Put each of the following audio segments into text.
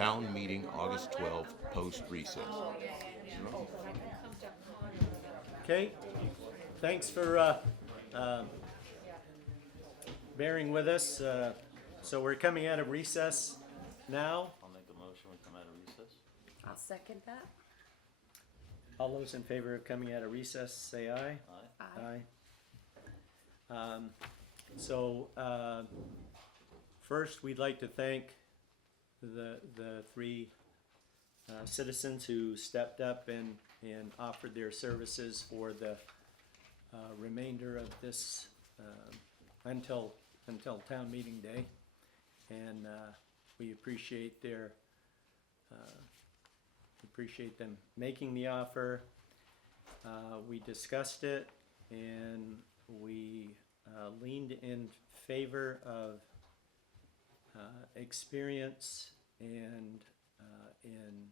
town meeting, August 12th, post recess. Okay, thanks for bearing with us. So we're coming out of recess now. I'll make a motion, we come out of recess. I'll second that. All those in favor of coming out of recess, say aye. Aye. Aye. So first, we'd like to thank the three citizens who stepped up and offered their services for the remainder of this until town meeting day, and we appreciate their appreciate them making the offer. We discussed it, and we leaned in favor of experience and in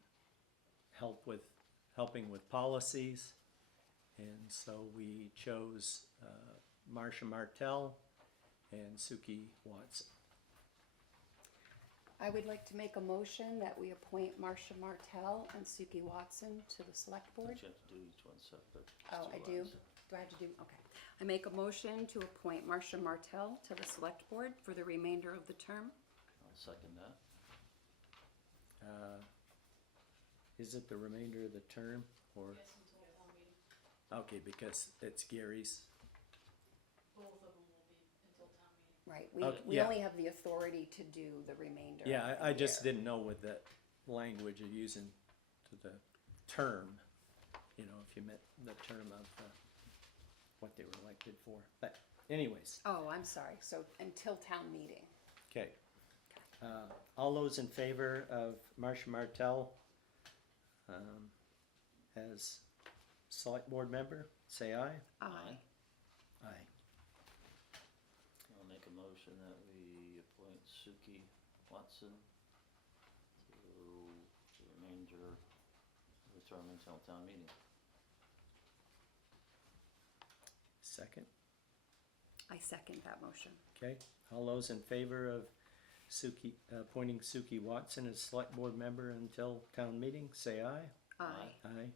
helping with policies, and so we chose Marcia Martell and Suki Watson. I would like to make a motion that we appoint Marcia Martell and Suki Watson to the select board. Don't you have to do each one separate? Oh, I do? Do I have to do, okay. I make a motion to appoint Marcia Martell to the select board for the remainder of the term. I'll second that. Is it the remainder of the term, or? Yes, until town meeting. Okay, because it's Gary's. Both of them will be until town meeting. Right, Okay, we yeah. only have the authority to do the remainder. Yeah, of I the just year. didn't know with the language of using to the term, you know, if you meant the term of what they were elected for. But anyways, Oh, I'm sorry, so until town meeting. okay. All those in favor of Marcia Martell as select board member, say aye. Aye. Aye. I'll make a motion that we appoint Suki Watson to the remainder of the term until town meeting. Second. I second that motion. Okay. All those in favor of Suki, appointing Suki Watson as select board member until town meeting, say aye. Aye. Aye.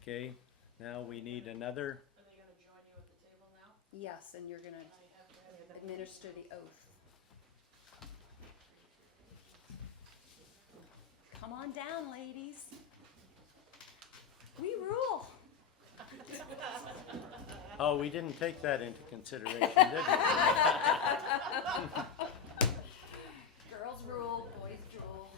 Okay, now we need another, Are they gonna join you at the table now? Yes, and you're gonna I have read it. administer the oath. Come on down, ladies. We rule. oh, we didn't take that into consideration, did we? Girls rule, boys drool.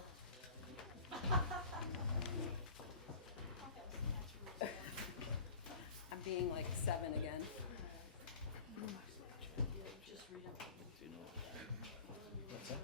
I'm being like 7 again. Just read it. Do you know? What's that?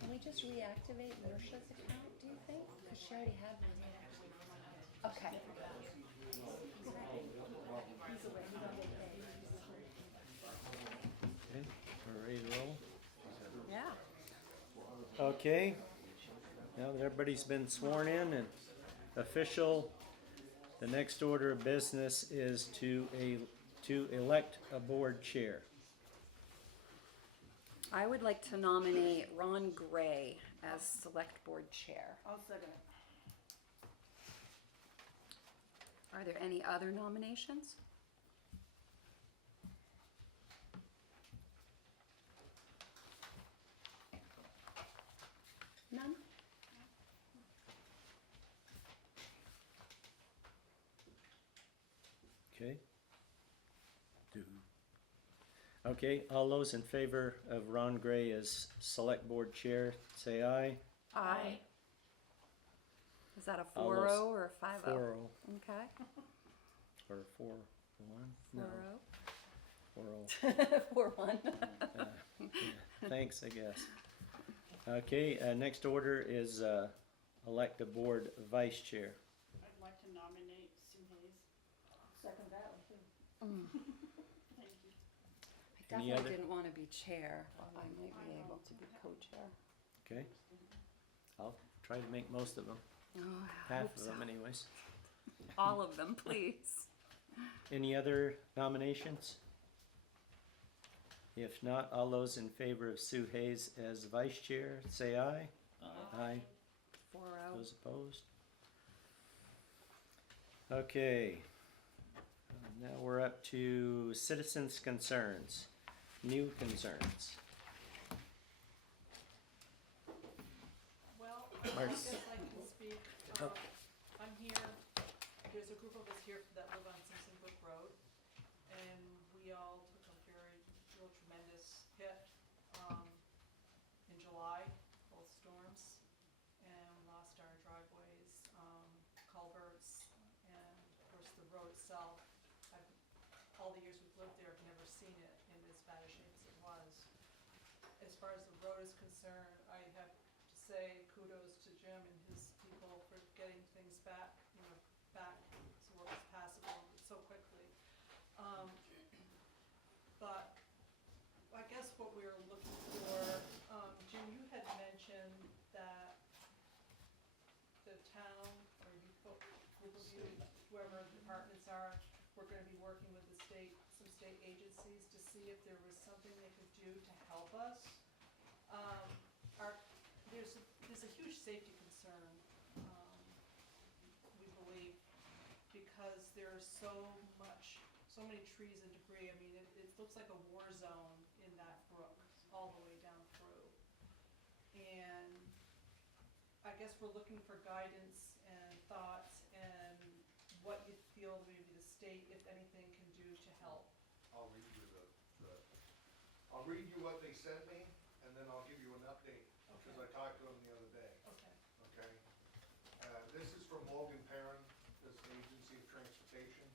Can we just reactivate Marcia's account, do you think? Because she already had one. Okay. Okay, we're ready to roll. Yeah. Okay, now that everybody's been sworn in and official, The next order of business is to elect a board chair. I would like to nominate Ron Gray as select board chair. I'll second it. Are there any other nominations? None? Okay. Okay, all those in favor of Ron Gray as select board chair, say aye. Aye. Is that a All 4-0 those- or a 5-0? 4-0 Okay, or 4-1? No, 4-0. 4-0. 4-1. Thanks, I guess. Okay, next order is elect a board vice chair. I'd like to nominate Sue Hayes. Second that one too. Thank you. I Any definitely other- didn't want to be chair, but I might be able to be co-chair. Okay, I'll try to make most of them, Oh, I half hope of so. them anyways. All of them, please. Any other nominations? If not, all those in favor of Sue Hayes as vice chair, say aye. Aye. 4-0. Those opposed? Okay. Now we're up to citizens' concerns, new concerns. Well, Mark. I guess I can speak. I'm here, there's a group of us here that live on Simpson Brook Road, and we all took a real tremendous hit, in July, both storms, and we lost our driveways, culverts, and of course the road itself. All the years we've lived there, I've never seen it in as bad a shape as it was. As far as the road is concerned, I have to say kudos to Jim and his people for getting things back, back so it was passable so quickly. But I guess what we were looking for, Jim, you had mentioned that the town, or you, group of you, whoever the departments are, we're gonna be working with the state, some state agencies to see if there was something they could do to help us. There's a huge safety concern, we believe, because there's so many trees and debris. I mean, it looks like a war zone in that brook, all the way down through. And I guess we're looking for guidance and thoughts and what you feel maybe the state, if anything, can do to help. I'll read you I'll read you what they sent me, and then I'll give you an update, because I talked to them the other day, Okay. okay? This is from Logan Perrin, this Agency of Transportation,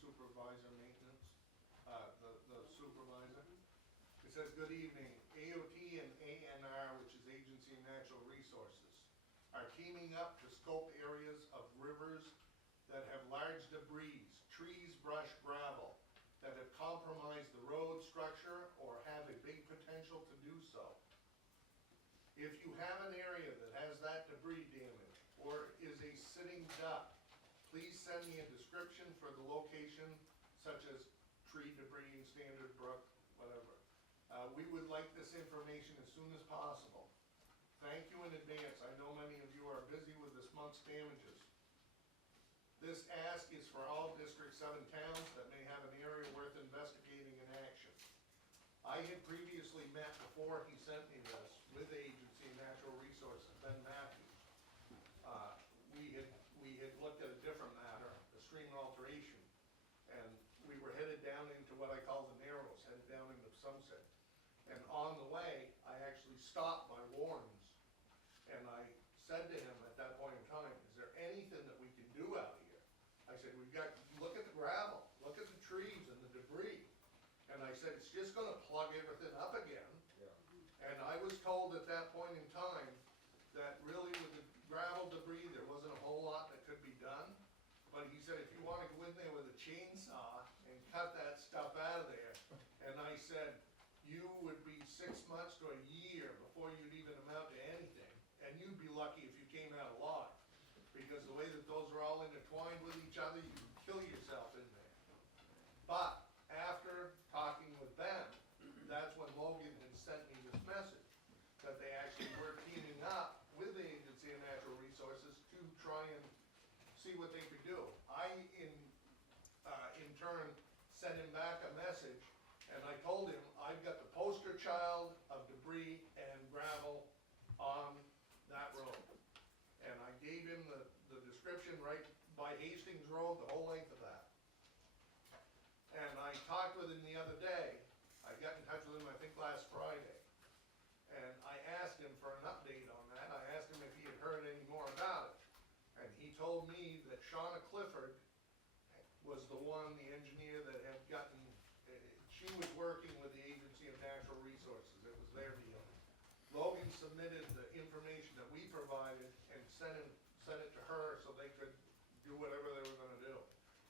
Supervisor Maintenance, the supervisor. It says, "Good evening, AOT and ANR, which is Agency of Natural Resources, are teaming up to scope areas of rivers that have large debris, trees, brush, gravel, that have compromised the road structure or have a big potential to do so. If you have an area that has that debris damage or is a sitting duck, please send me a description for the location, such as tree debris, standard brook, whatever. We would like this information as soon as possible. Thank you in advance. I know many of you are busy with this month's damages. This ask is for all District 7 towns that may have an area worth investigating in action. I had previously met before he sent me this with the Agency of Natural Resources, Ben Matthews. We had looked at a different matter, the stream alteration, and we were headed down into what I call the Narrows, headed down into Sunset. And on the way, I actually stopped by Warren's, and I said to him at that point in time, "Is there anything that we can do out here?" I said, look at the gravel, look at the trees and the debris. And I said, it's just gonna plug everything up again. And I was told at that point in time that really with the gravel debris, there wasn't a whole lot that could be done. But he said, if you wanna go in there with a chainsaw and cut that stuff out of there. And I said, you would be 6 months to a year before you'd even amount to anything. And you'd be lucky if you came out alive. Because the way way that those are all intertwined with each other, you can kill yourself in there. But after talking with Ben, that's when Logan had sent me this message, that they actually were teaming up with the Agency of Natural Resources to try and see what they could do. I, in turn, sent him back a message, and I told him, I've got the poster child of debris and gravel on that road. And I gave him the description right by Hastings Road, the whole length of that. And I talked with him the other day, I got in touch with him, I think last Friday. And I asked him for an update on that, I asked him if he had heard any more about it. And he told me that Shauna Clifford was the one, the engineer that had gotten, she was working with the Agency of Natural Resources, it was their deal. Logan submitted the information that we provided and sent it to her so they could do whatever they were gonna do.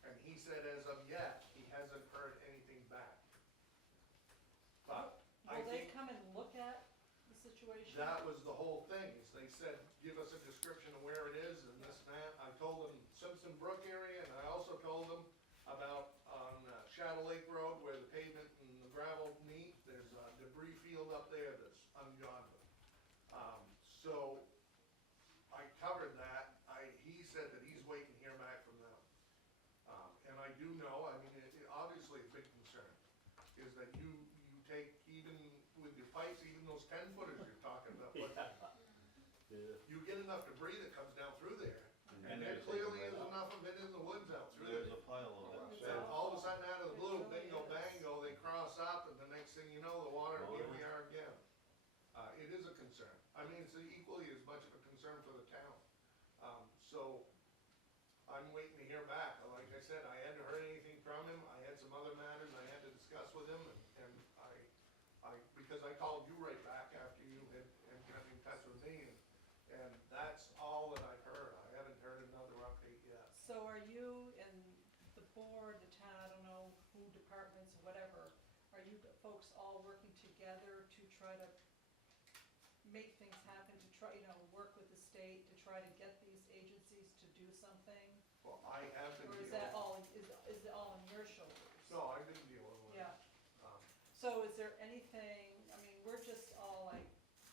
And he said as of yet, he hasn't heard anything back. But I Will they think come and look at the situation? that was the whole thing, is they said, give us a description of where it is and this and that. I told them Simpson Brook area, and I also told them about on Shadow Lake Road where the pavement and the gravel meet, there's a debris field up there that's ungodly. So I covered that, he said that he's waiting to hear back from them. And I do know, I mean, it obviously a big concern, is that you take, even with your pipes, even those 10-footers you're talking about, but Yeah. you get enough debris that comes down through there, and And there there's clearly is a- enough of it in the woods out through There's there. a pile of it. And all of a sudden, out of the blue, bingo, bango, they cross up, and the next thing you know, the water, Oh, here yeah. we are again. It is a concern. I mean, it's equally as much of a concern for the town. So, I'm waiting to hear back. Like I said, I hadn't heard anything from him. I had some other matters I had to discuss with him, and because I called you right back after you had gotten in touch with me, and that's all that I've heard. I haven't heard another update yet. So are you and the board, the town, I don't know who departments, whatever, are you folks all working together to try to make things happen, to try, work with the state, to try to get these agencies to do something? Well, I have been Or is dealing. that all, is it all on your shoulders? No, I've been dealing with it. Yeah, Um, so is there anything, I mean, we're just all like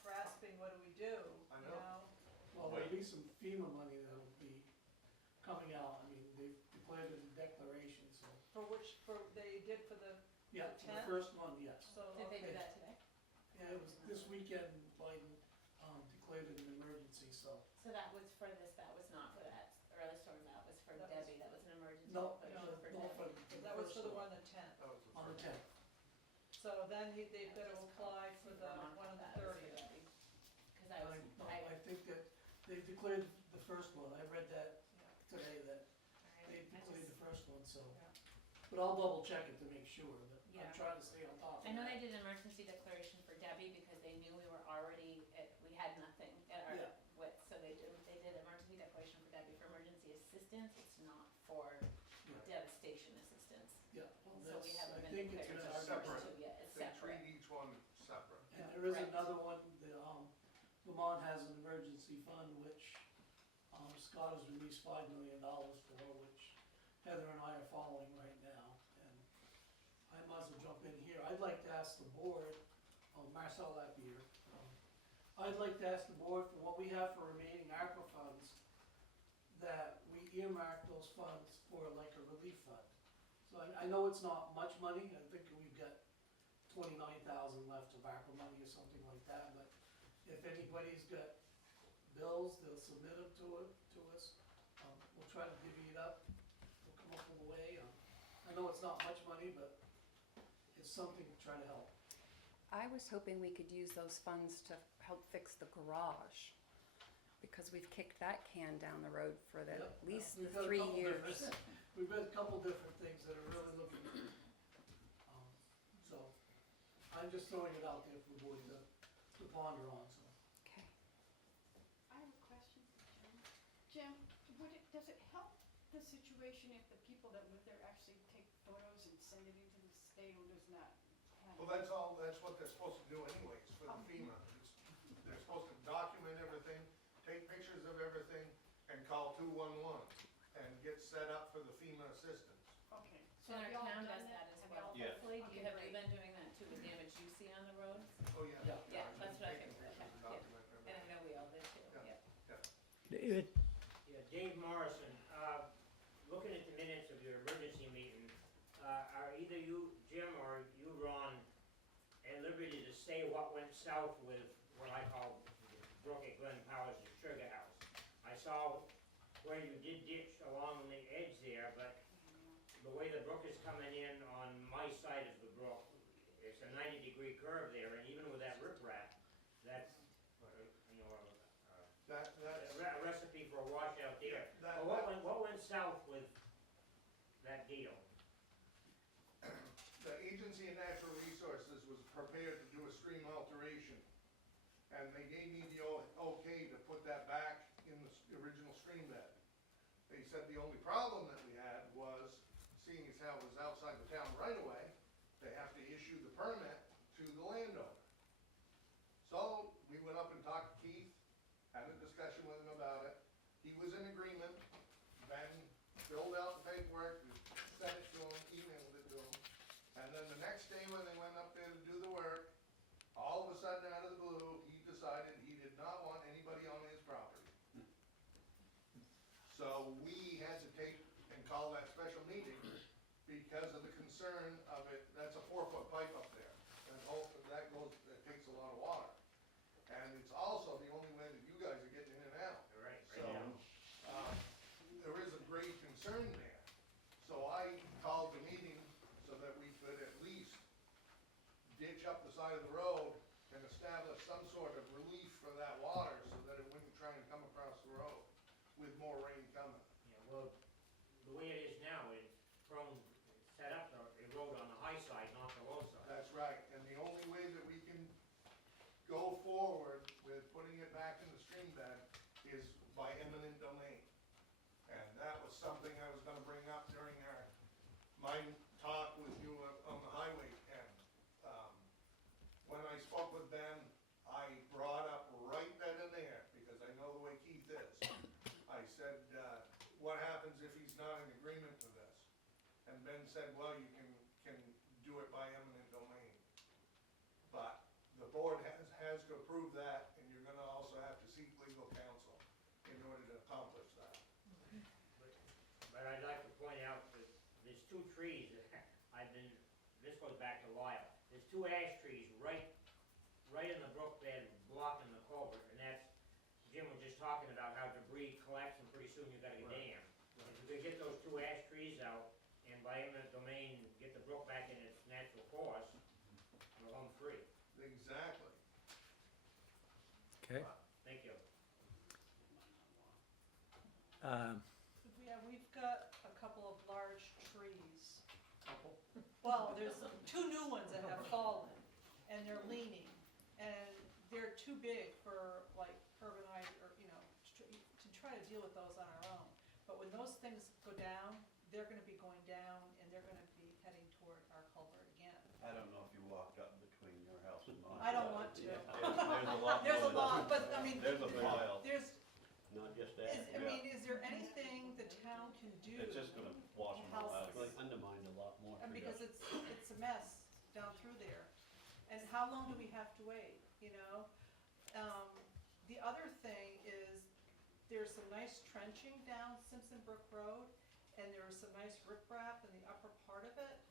grasping, what do we do, I you know. know? Well, there'll be some FEMA money that'll be coming out, I mean, they've declared it a declaration, so. They did for the, Yeah, The for the 10th? first one, yes. so, Did they do okay. that today? Yeah, it was this weekend, Biden, declared it an emergency, so. So that was for this, that was not for that early storm, that was for That was- Debbie, that was an emergency No, declaration for no, for Debbie. the That was for first the one, the 10th. That was the on the first. 10th. So then they've got to apply for the Vermont one on the that was for 30th. Debbie. Cause I was, No, I think that they've declared the first one, I read that today, that they declared the first one, so. Yeah. But I'll double check it to make sure, but I'm Yeah. trying to stay on top of it. I know they did an emergency declaration for Debbie because they knew we were already, we had nothing at our Yeah. width, so they did emergency declaration for Debbie for emergency assistance, it's not for Yeah. devastation assistance. Yeah, well, So we that's, haven't I been think declared it's for our separate. those two yet, it's They separate. treat each one separate. And Yeah. there is Right. another one, Vermont has an emergency fund, which, Scott has released $5 million for, which Heather and I are following right now, and I might as well jump in here, I'd like to ask the board, Marcel Lapierre, I'd like to ask the board for what we have for remaining ARPA funds, that we earmark those funds for like a relief fund. So I know it's not much money, I think we've got 29,000 left of ARPA money or something like that, but if anybody's got bills, they'll submit them to us. We'll try to divvy it up, we'll come up with a way. I know it's not much money, but it's something to try to help. I was hoping we could use those funds to help fix the garage, because we've kicked that can down the road for at Yep. least We've the got a 3 couple years. different- We've got a couple different things that are really looking good. So, I'm just throwing it out there for the board to ponder on, so. Okay. I have a question for Jim. Jim, does it help the situation if the people that live there actually take photos and send it into the state, or does not have? Well, that's what they're supposed to do anyways, for the FEMA. They're supposed to document everything, take pictures of everything, and call 211 and get set up for the FEMA assistance. Okay, so And have our y'all town done does that as Have well. y'all- Yeah. Hopefully, Okay, have you great. been doing that too, with damage you see on the roads? Oh, yeah. Yeah. Yeah, I've that's been what I taking figured, pictures and okay, yeah. documenting And I everything. know we all did too, Yeah. yeah. David? Yeah, Dave Morrison, looking at the minutes of your emergency meeting, are either you, Jim, or you, Ron, at liberty to say what went south with what I call Brook at Glen Powers' Sugar House? I saw where you did ditch along the edge there, but the way the brook is coming in on my side of the brook, it's a 90-degree curve there, and even with that riprap, that's, you know, That's, a recipe for a washout there. that, Well, what went south with that deal? the Agency of Natural Resources was prepared to do a stream alteration. And they gave me the okay to put that back in the original stream bed. They said the only problem that we had was, seeing as how it was outside the town right away, they have to issue the permit to the landowner. So, we went up and talked to Keith, had a discussion with him about it. He was in agreement. Ben filled out the paperwork, we sent it to him, emailed it to him. And then the next day when they went up there to do the work, all of a sudden out of the blue, he decided he did not want anybody on his property. So we had to take and call that special meeting because of the concern of it. That's a 4-foot pipe up there. And that takes a lot of water. And it's also the only way that you guys are getting in and out. Right, So, there is a great concern there. So I called the meeting so that we could at least ditch up the side of the road and establish some sort of relief for that water so that it wouldn't try and come across the road with more rain coming. Yeah, well, the way it is now, it's prone, it's set up to erode on the high side, not the low side. That's right, and the only way that we can go forward with putting it back in the stream bed is by eminent domain. And that was something I was gonna bring up during my talk with you on the highway end. When I spoke with Ben, I brought up right then and there, because I know the way Keith is. I said, what happens if he's not in agreement to this? And Ben said, well, you can do it by eminent domain. But the board has to approve that, and you're gonna also have to seek legal counsel in order to accomplish that. But I'd like to point out that there's 2 trees, this goes back a while. There's 2 ash trees right in the brook bed blocking the culvert, and that's, Jim was just talking about how debris collects and pretty soon you got a Right. dam. If you could get those 2 ash trees out and by eminent domain, get the brook back in its natural course, we're home free. Exactly. Okay. Thank you. Yeah, we've got a couple of large trees. Well, there's 2 new ones that have fallen, and they're leaning, and they're too big for like urbanite, or, you know, to try to deal with those on our own. But when those things go down, they're gonna be going down, and they're gonna be heading toward our culvert again. I don't know if you walked up between your house and mine. I don't want to. Yeah, there's a lot. There's a going on. lot, but I mean, There's a pile, there's, not just that. I mean, is there anything the town can do? It's just gonna wash them all out. Houses. It's like undermined a lot more. And because it's a mess down through there. And how long do we have to wait, you know? The other thing is, there's some nice trenching down Simpson Brook Road, and there was some nice riprap in the upper part of it,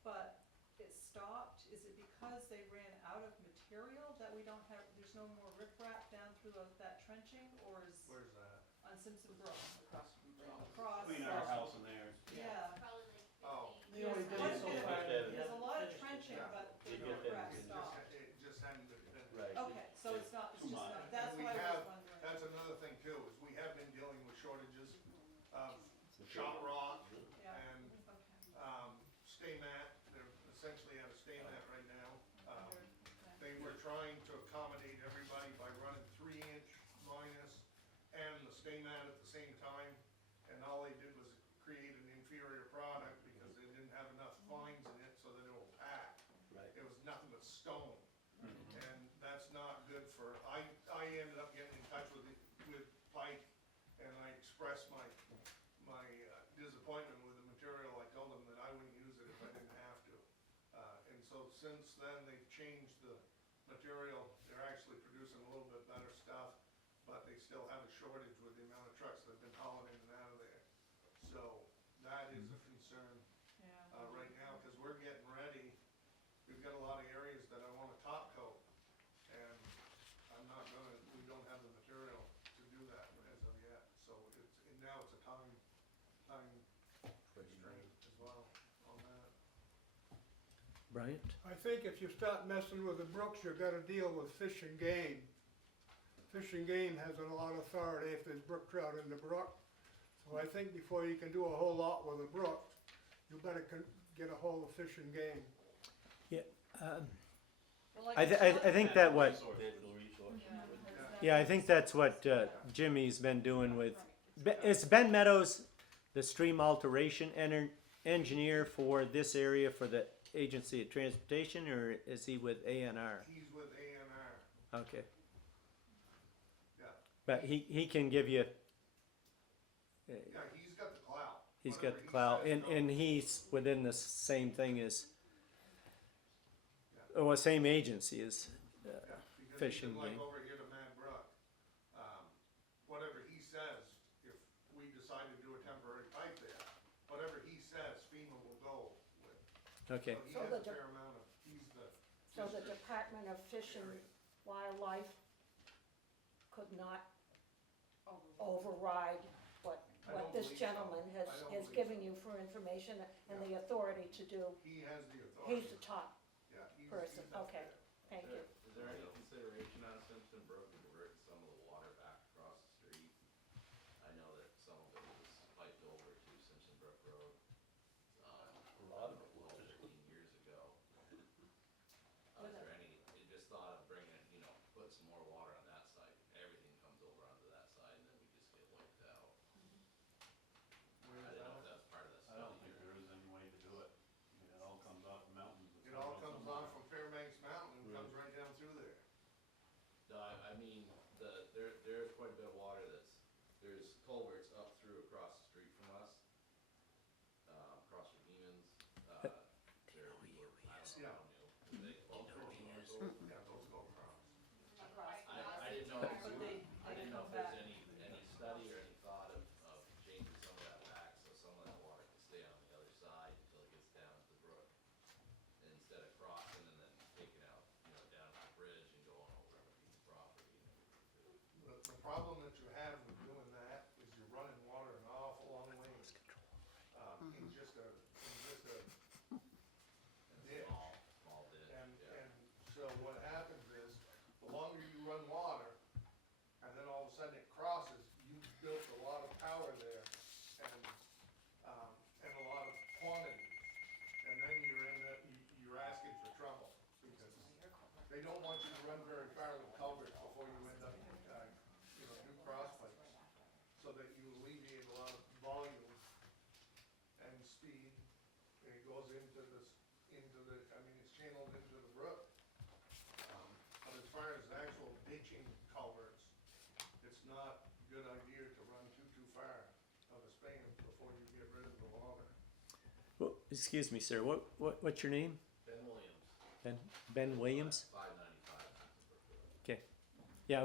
but it stopped. Is it because they ran out of material that we don't have, there's no more riprap down through that trenching, or is, Where's that? on Simpson Brook? Across from the road. Across. Between our house and theirs. Yeah. Probably like Oh. 15. They only did it so There's far. there's a lot of Finished it. trenching, Yeah. but the They get riprap them in. stopped. It just hadn't been finished. Right. Okay, so it's not, it's Too just much. not, that's And we why I have- was wondering. That's another thing too, is we have been dealing with shortages of The shot rock Yeah, and, okay. stay mat. They're essentially at a stay mat right now. Okay. They were trying to accommodate everybody by running 3-inch minus and the stay mat at the same time. And all they did was create an inferior product because they didn't have enough fines in it so that it will pack. Right. It was nothing but stone. And that's not good for, I ended up getting in touch with Pike and I expressed so since then, they've changed the material, they're actually producing a little bit better stuff, but they still have a shortage with the amount of trucks that have been hauling in and out of there. So, that is a concern, Yeah. right now, cause we're getting ready, we've got a lot of areas that I wanna top coat, and I'm not gonna, we don't have the material to do that as of yet, so it's, and now it's a time constraint as well on that. Bryant? I think if you start messing with the brooks, you gotta deal with Fish and Game. Fish and Game has a lot of authority if there's brook trout in the brook. So I think before you can do a whole lot with a brook, you better get a hold of Fish and Game. Well, like I think that what, Natural resource. yeah, I think that's what Jimmy's been doing with, is Ben Meadows the stream alteration engineer for this area for the Agency of Transportation, or is he with ANR? He's with ANR, Okay, yeah. but he can give you, Yeah, he's got the clout. he's Whatever got the he clout, says and goes. he's within the same thing as, Yeah. well, same agency as Yeah, because Fish even and like Game. over here to Mad Brook, whatever he says, if we decide to do a temporary pipe there, whatever he says, FEMA will go with. Okay, So he So has the a de- fair amount of, he's the. So the district Department of Fish and area. Wildlife could not override I what don't this believe so. gentleman I don't has believe given so. you for information and the authority to do. He has the authority. He's the top Yeah, he's person, up okay, there. thank you. Is there any consideration on Simpson Brook to divert some of the water back across the street? I know that some of it was piped over to Simpson Brook Road, A lot of it was. 15 years ago. Is there any, you just thought of bringing, put some more water on that side, everything comes over onto that side and then we just get wiped out. Where's I didn't know that? if that's part of the I don't study think or. there is any way to do it. I mean, it all comes off the mountains. It's It all gotta go comes somewhere. off from Fairbanks Mountain and Right. comes right down through there. No, I mean, there's quite a bit of water there's culverts up through across the street from us. Across from Beeman's, I don't know, Yeah. they both Yeah, those go across. I didn't know, I didn't know if there's any study or any thought of changing some of that back, so some of that water can stay on the other side until it gets down to the brook. Instead of crossing and then taking out, down to the bridge and going over other people's property and everything too. The problem that you have with doing that is you're running water an awful long ways. In just a ditch. Small ditch, And, yeah. and so what happens is, the longer you run water, and then all of a sudden it crosses, you've built a lot of power there, and a lot of quantity. And then you're asking for trouble, because they don't want you to run very far with culverts before you end up, do cross pipes, so that you alleviate a lot of volume and speed, and it goes into it's channeled into the brook. But as far as actual ditching culverts, it's not a good idea to run too far of a span before you get rid of the water. well, excuse me, sir, what's your name? Ben Williams, Ben Williams? 595 Simpson Brook Road. Okay, yeah,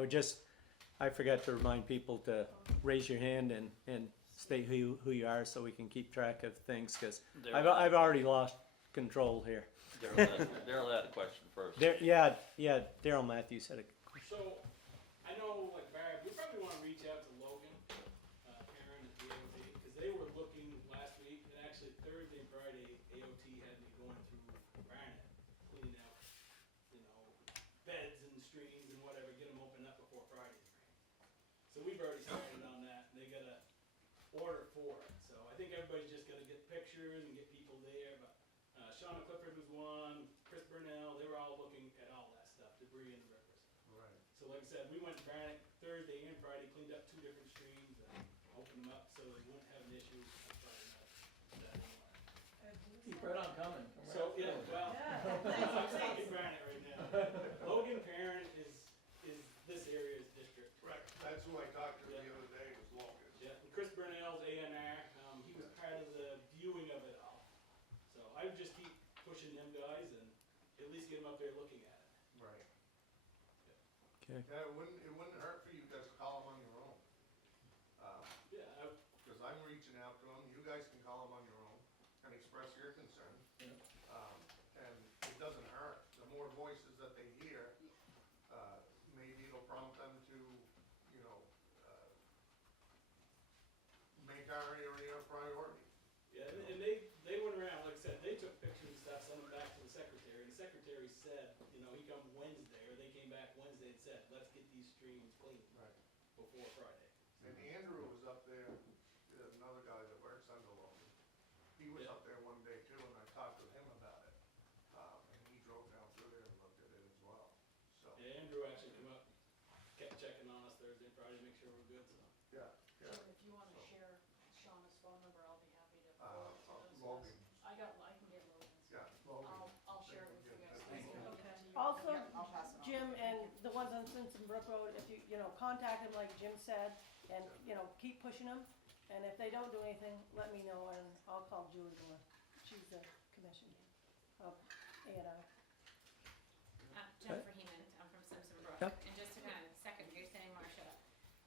I forgot to remind people to raise your hand and state who you are so we can keep track of things, cause I've already lost control here. Daryl had a question first. Yeah, Daryl Matthews had a, So, I know, like Barry, we probably wanna reach out to Logan, Aaron at the AOT, cause they were looking last week, and actually Thursday and Friday, AOT had me going through Barnet, cleaning out, beds and streams and whatever, get them opened up before Friday's rain. So we've already started on that, and they got a order for it, so I think everybody's just gotta get pictures and get people there, but, Shauna Clifford was one, Chris Burnell, they were all looking at all that stuff, debris in the rivers. Right. So like I said, we went to Barnet Thursday and Friday, cleaned up 2 different streams and opened them up so they wouldn't have an issue on Friday night. That anymore. Keep right on coming. So, yeah, well, I'm stuck in Barnet right now. Logan Parent is this area's district. Right, that's who I talked to the other day, was Logan. Yeah, and Chris Burnell's ANR, he was part of the viewing of it all. So I would just keep pushing them guys and up there looking at it. Right. Okay. Yeah, it wouldn't hurt for you guys to call them on your own. Yeah, Cause I'm reaching out to them, you guys can call them on your own and express your concern. Yeah. And it doesn't hurt, the more voices that they hear, maybe it'll prompt them to, you know, make our area a priority. Yeah, and they went around, like I said, they took pictures and stuff, sent them back to the secretary, and the secretary said, you know, he come Wednesday, or they came back Wednesday and said, let's get these streams clean Right. before Friday. And Andrew was up there, another guy that works under Logan, he was Yeah. up there one day too, and I talked with him about it. And he drove down through there and looked at it as well, so. Yeah, Andrew actually came up, kept checking on us Thursday and Friday to make sure we're good, so. Yeah, yeah. Jim, if you wanna share Shauna's phone number, I'll be happy to Uh, forward to those Logan. guys. I can get Logan's. Yeah, Logan. I'll share it with you guys. Thank you. Okay. Also, I'll pass it on. Jim, and the ones on Simpson Brook Road, if you know, contact them like Jim said, and, you know, keep pushing them. And if they don't do anything, let me know, and I'll call Julie Moore. She's the commission of A&R. Jennifer Heeman, I'm from Simpson Brook. Yep. And just to kind of second what you're saying, Marcia,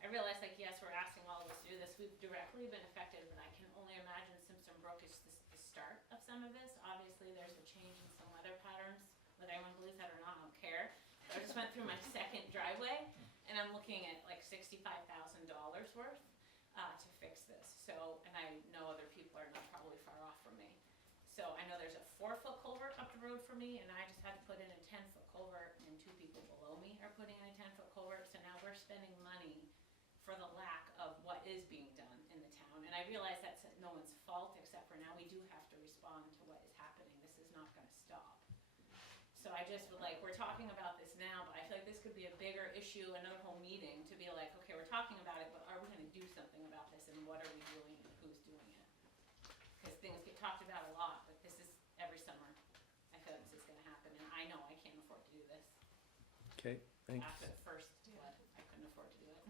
I realize, like, yes, we're asking all of us to do this, we've directly been affected, but I can only imagine Simpson Brook is the start of some of this. Obviously, there's a change in some weather patterns, whether anyone believes that or not, I don't care. I just went through my second driveway, and I'm looking at like $65,000 worth to fix this. So, and I know other people are not probably far off from me. So I know there's a 4-foot culvert up the road for me, and I just had to put in a 10-foot culvert, and 2 people below me are putting in a 10-foot culvert. So now we're spending money for the lack of what is being done in the town. And I realize that's no one's fault, except for now we do have to respond to what is happening. This is not gonna stop. So I just would like, we're talking about this now, but I feel like this could be a bigger issue, another whole meeting, to be like, okay, we're talking about it, but are we gonna do something about this, and what are we doing, and who's doing it? Because things get talked about a lot, but this is every summer. I feel like this is gonna happen, and I know I can't afford to do this. Okay, thanks. After the first flood, I couldn't afford to do it.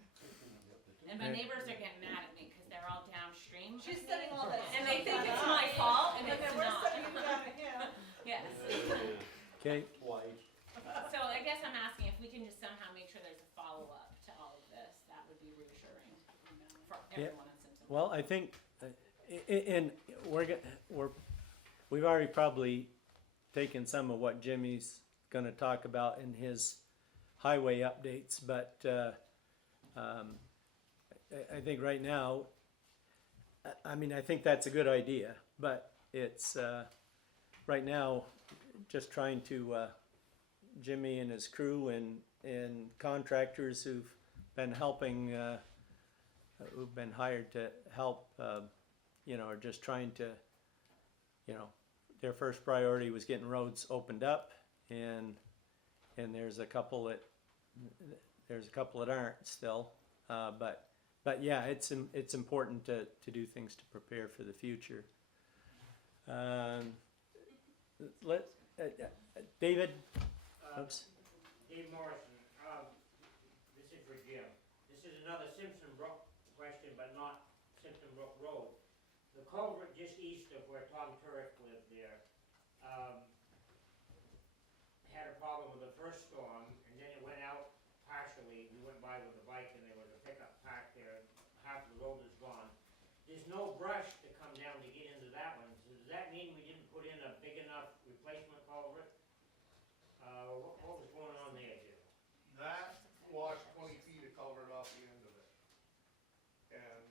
And my neighbors are getting mad at me, because they're all downstream. She's studying all that. And they think it's my fault, and But it's then we're not. studying down to him. Yes. Okay, So I guess I'm asking if we can just somehow make sure there's a follow-up to all of this, that would be reassuring for Yeah. everyone on Simpson. well, I think, and we've already probably taken some of what Jimmy's gonna talk about in his highway updates, but, I think right now, I mean, I think that's a good idea, but it's, right now, just trying to, Jimmy and his crew and contractors who've been helping, who've been hired to help, you know, are just trying to, you know, their first priority was getting roads opened up, and there's a couple that aren't still, but yeah, it's important to do things to prepare for the future. David, oops. Dave Morrison, this is for Jim. This is another Simpson Brook question, but not Simpson Brook Road. The culvert just east of where Tom Turek lived there, had a problem with the first storm, and then it went out partially. We went by with a bike, and there was a pickup parked there. Half the road is gone. There's no brush to come down to get into that one. So does that mean we didn't put in a big enough replacement culvert? What was going on there, Jim? That washed 20 feet of culvert off the end of it. And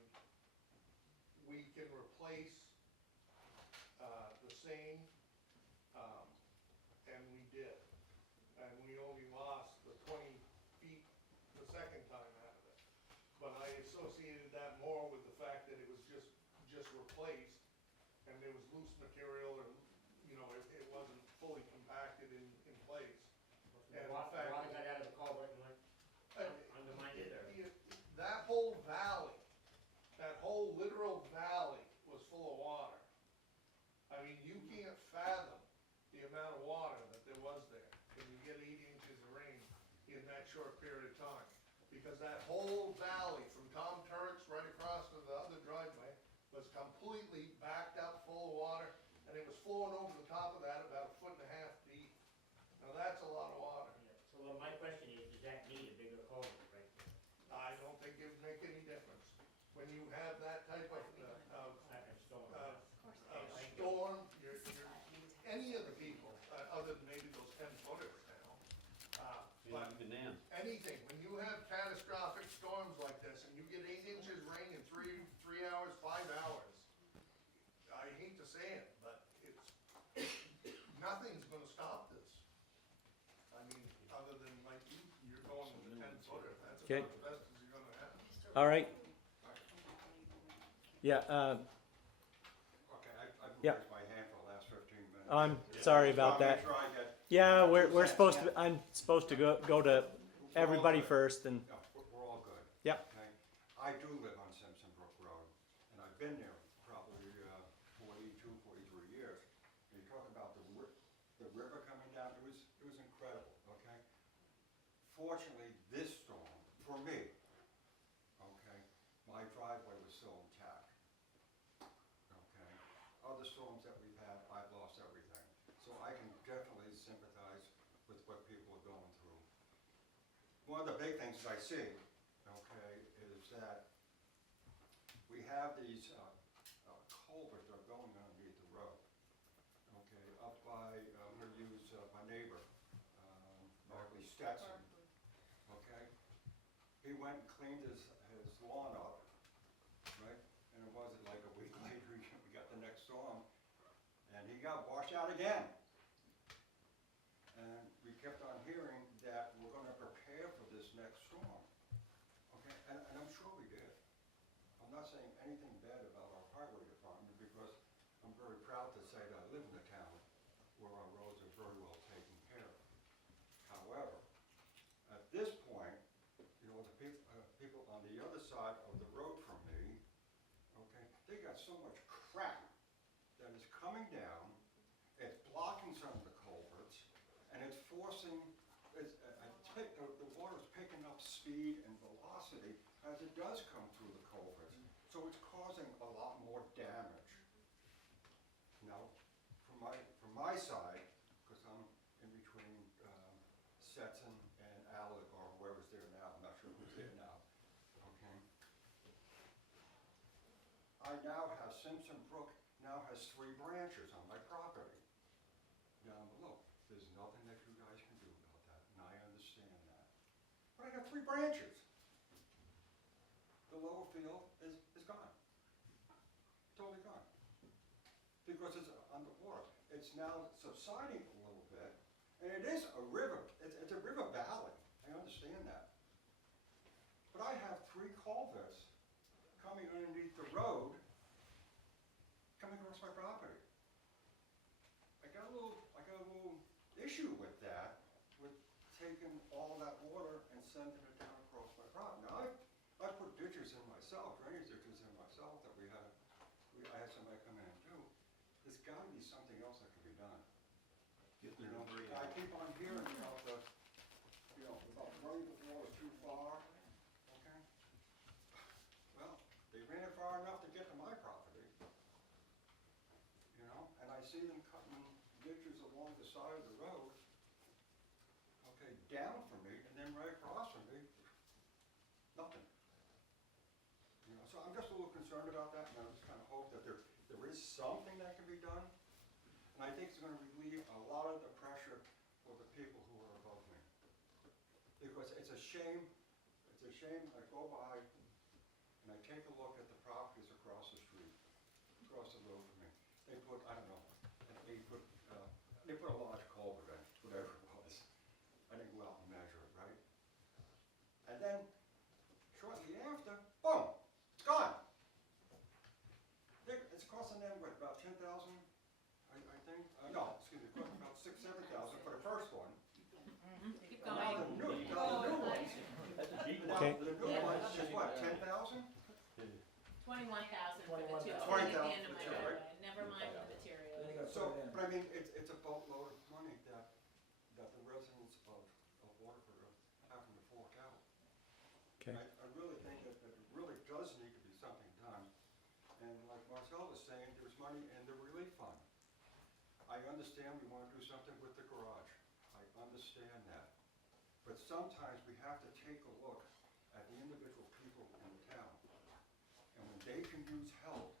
we can replace, the same, and we did. And we only lost the 20 feet the second time out of it. But I associated that more with the fact that it was just replaced, and there was loose material, or, you know, it wasn't fully compacted in place. The And water in fact, got out of the culvert and went undermined it, or? that whole valley, that whole literal valley was full of water. I mean, you can't fathom the amount of water that there was there when you get 8 inches of rain in that short period of time. Because that whole valley from Tom Turek's right across to the other driveway was completely backed up full of water, and it was flowing over the top of that about 1.5 feet deep. Now that's a anything, when you have catastrophic storms like this and you get 8 inches rain in 3 hours, 5 hours, I hate to say it, but nothing's gonna stop this. I mean, other than like you're going with the 10-footer, that's Okay. about the best as you're gonna have. All right. Yeah, Okay, I've Yeah. raised my hand for the last 15 minutes. I'm sorry about Just wanna that. make sure I get- Yeah, we're Cents, supposed to, yeah. I'm supposed to go to everybody good. first and, No, we're all good. Yep. Okay, I do live on Simpson Brook Road, and I've been there probably 42, 43 years. And you talk about the river coming down, it was incredible, okay? Fortunately, this storm, for me, okay, my driveway was still intact. Okay, other storms that we've had, I've lost everything. So I can definitely sympathize with what people are going through. One of the big things that I see, okay, is that we have these culverts that are going underneath the road. Okay, up by, I'm gonna use my neighbor, Markley Stetson. Okay, he went and cleaned his lawn up, right? And it wasn't like a week later, we got the next storm, and he got washed out again. And we kept on hearing that we're gonna prepare for this next storm. Okay, and I'm sure we did. I'm not saying anything bad about our highway department, because I'm very proud to say that I live in a town where our roads are very well taken care of. However, at this point, you know, the people on the other side of the road from me, okay, they got so much crap that is coming down, it's blocking some of the culverts, and it's forcing, the water's picking up speed and velocity as it does come through the culverts. So it's causing a lot more damage. Now, from my side, because I'm in between Stetson and Alec, or whoever's there now, I'm not sure who's there now, okay? I now have, Simpson Brook now has 3 branches on my property down below. There's nothing that you guys can do about that, and I understand that. But I got 3 branches. The lower field is gone. Totally gone. Because it's underwater. It's now subsiding a little bit, and it is a river. It's a river valley. I understand that. But I have 3 culverts coming underneath the road, coming across my property. I got a little issue with that, with taking all that water and sending it down across my property. Now, I put ditches in myself, drainage ditches in myself that I had somebody come in and do. There's gotta be something else that can be done. You know, I keep on hearing, about running the water too far, okay? Well, they ran it far enough to get to my property, and I see them cutting ditches along the side of the road, okay, down from me, and then right across from me, nothing. So I'm just a little concerned about that, and I just kind of hope that there is something that can be done. And I think it's going to relieve a lot of the pressure for the people who are above me. Because it's a shame I go by and I take a look at the properties across the street, across the road from me. They put, I don't know, they put a large culvert in, whatever it was. I didn't go out and measure it, right? And then, shortly after, boom, it's gone. It's costing them, what, about 10,000, I think? No, excuse me, it cost about 6,000, 7,000 for the first one. Keep And now going. the new ones, Okay. the new ones is what, 10,000? 21,000 for the 2, 20,000 at the end for of my the two, right? driveway, never mind the materials. So, but I mean, it's a boatload of money that the residents of Waterford are having to fork out. Okay. I really think that it really does need to be something done. And like Marcel was saying, there's money in the relief fund. I understand we want to do something with the garage. I understand that. But sometimes we have to take a look at the individual people in the town. And when they can use help,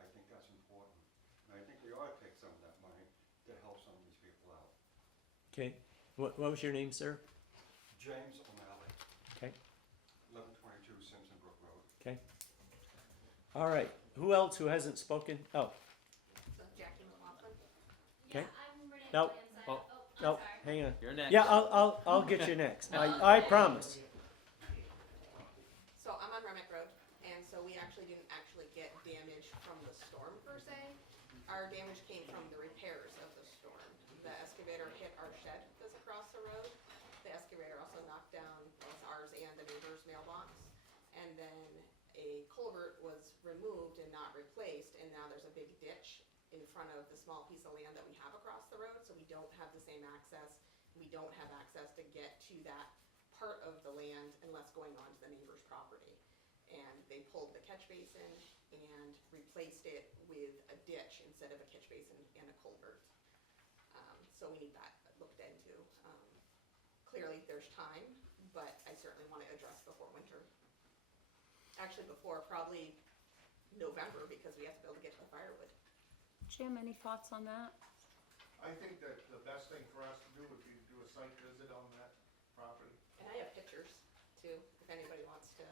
I think that's important. And I think we ought to take some of that money to help some of these people out. Okay. What was your name, sir? James O'Malley, Okay, 1122 Simpson Brook Road. okay. All right, who else who hasn't spoken? Oh, So Jackie McLaughlin. okay. Yeah, I'm Renee Nope. Williams. Oh, I'm no, sorry. hang on. You're next. Yeah, I'll get you next. I promise. So I'm on Remick Road, and so we actually didn't actually get damage from the storm per se. Our damage came from the repairs of the storm. The excavator hit our shed that's across the road. The excavator also knocked down both ours and the neighbor's mailbox. And then a culvert was removed and not replaced, and now there's a big ditch in front of the small piece of land that we have across the road, so we don't have the same access. We don't have access to get to that part of the land unless going onto the neighbor's property. And they pulled the catch basin and replaced it with a ditch instead of a catch basin and a culvert. So we need that looked into. Clearly, there's time, but I certainly want to address before winter. Actually, before probably November, because we have to be able to get to the firewood. Jim, any thoughts on that? I think that the best thing for us to do would be to do a site visit on that property. And I have pictures too, if anybody wants to,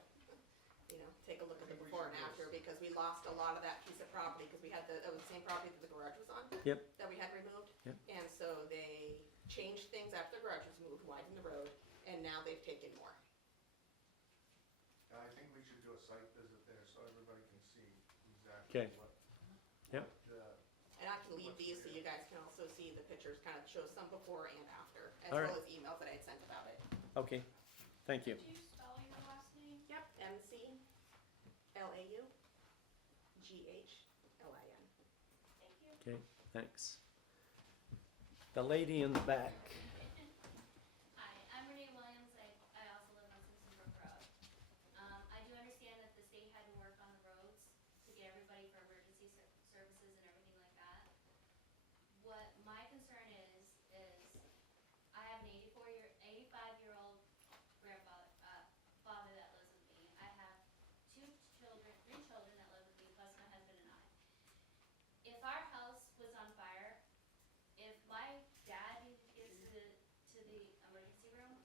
take a look at the I think we before and should do after, this. because we lost a lot of that piece of property, because we had it was the same property that the garage was on. Yep. That we had removed. Yep. And so they changed things after the garage was moved, widened the road, and now they've taken more. And I think we should do a site visit there so everybody can see Okay. exactly what. Yep. And I can leave these so you guys can also see the pictures, kind of show some before and after, as All well right. as emails that I had sent about it. Okay, thank you. Could you spell your last name? Yep. McLaughlin. Thank you. Okay, thanks. The lady in the back. Hi, I'm Renee Williams. I also live on Simpson Brook Road. I do understand that the state had to work on the roads to get everybody for emergency services and everything like that. What my concern is I have an 85-year-old grandfather, father that lives with me. I have three children that live with me, plus my husband and I. If our house was on fire, if my dad needed to get to the emergency room,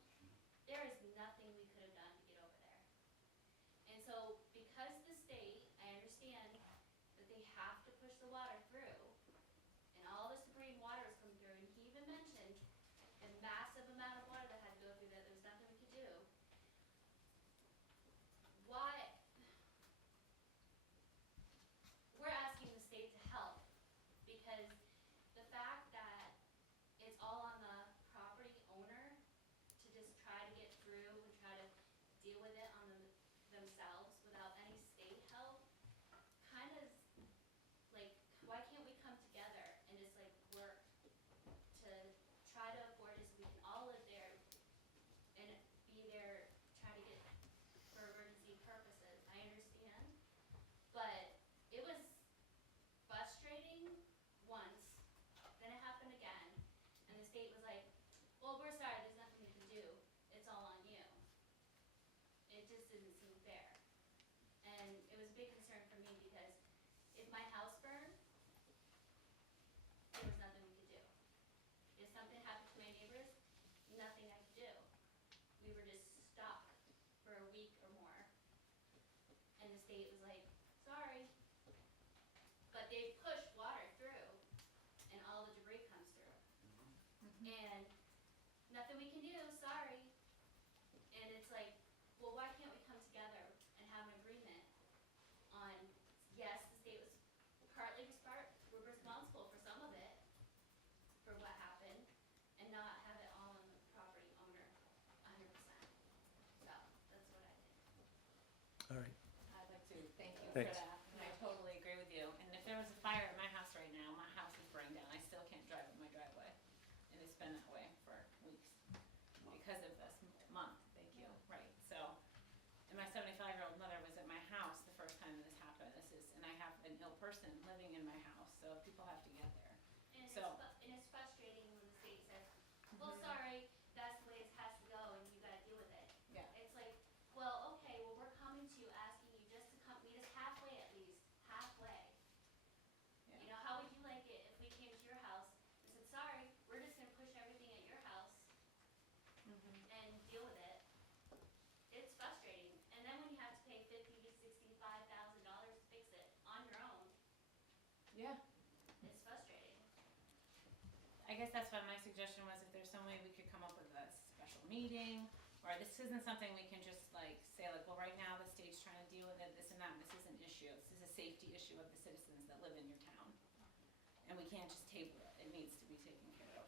there is nothing we could have done to get over there. And so, because the state, I understand that they have to push the water through, and all this debris and water is coming through, and he even mentioned the massive amount of water that had to go through that there was nothing we could do. Why? We're asking the state to help, because the fact that it's all on the property owner to just try to get through and try to deal with it on themselves without any state help, kind of like, why can't we come together and just like work to try to afford it so we can all live there and be there trying to get for emergency purposes? I understand, but it was frustrating once, then it happened again, and the state was like, well, we're sorry, there's nothing we can do, it's all on you. It just didn't seem fair. And it was a big concern for me, because if my house burned, there was nothing we could do. If something happened to my neighbors, nothing I could do. We were just stuck for a week or more. And the state was like, sorry. But they push water through, and all the debris comes through. And nothing we can do, sorry. And it's like, well, why can't we come together and have an agreement on, yes, the state was partly we're responsible for some of it, for what happened, and not have it all on the property owner 100%. So, that's what I think. All right, I'd like to thank you Thanks. for that, and I totally agree with you. And if there was a fire at my house right now, my house is burned down. I still can't drive in my driveway. And it's been that way for weeks because of this month. Thank you. Right. So, and my 75-year-old mother was at my house the first time this happened. And I have an ill person living in my house, so people have to get there. And it's frustrating when the state says, well, sorry, that's the way it has to go, and you gotta deal with it. Yeah. It's like, well, okay, well, we're coming to you, asking you just to come meet us halfway at least, halfway. Yeah. You know, how would you like it if we came to your house and said, sorry, we're just gonna push everything at your house and deal with it? Yeah, it's frustrating. I guess that's why my suggestion was if there's some way we could come up with a special meeting, or this isn't something we can just like say like, well, right now the state's trying to deal with it, this and that, this is an issue, this is a safety issue of the citizens that live in your town. And we can't just table it, it needs to be taken care of,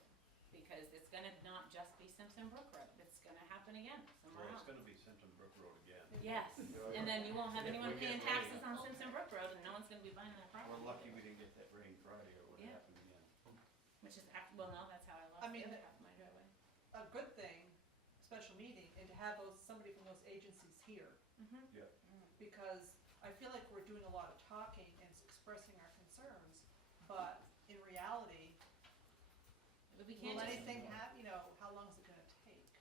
because it's gonna not just be Simpson Brook Road, it's gonna happen again somewhere Well, else. it's gonna be Simpson Brook Road again. Yes, and then you won't have If anyone we get paying taxes rain. on Simpson Brook Road, and no one's gonna be buying that property. We're lucky we didn't get that rain Friday or what Yeah. happened again. Which is, well, no, that's how I lost I the mean, other half of my driveway. A good thing, special meeting, and to have somebody from those agencies here. Mm-hmm. Yeah. Because I feel like we're doing a lot of talking and expressing our concerns, but in reality, But we can't will just, anything happen, how long is it gonna take?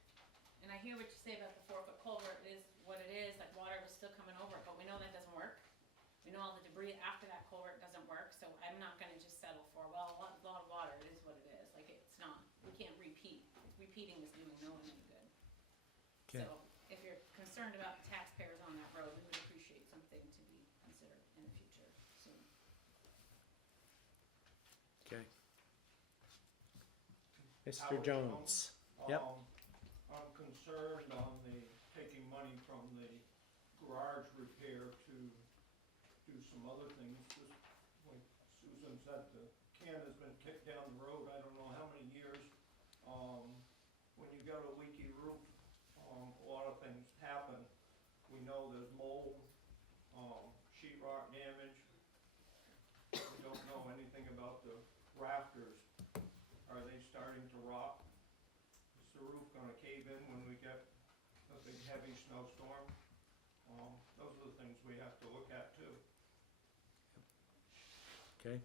and I hear what you say about the 4-foot culvert is what it is, like water was still coming over, but we know that doesn't work. We know all the debris after that culvert doesn't work, so I'm not gonna just settle for, well, a lot of water, it is what it is, like it's not, we can't repeat. Repeating is doing no one any good. Okay. So, if you're concerned about the taxpayers on that road, we would appreciate something to be considered in the future soon. Okay. Mr. Jones. Yep. I'm concerned on the, taking money from the garage repair to do some other things, just like Susan said, the can has been kicked down the road, I don't know how many years. When you got a leaky roof, a lot of things happen. We know there's mold, sheetrock damage. We don't know anything about the rafters. Are they starting to rot? Is the roof gonna cave in when we get a big heavy snowstorm? Those are the things we have to look at too. Okay.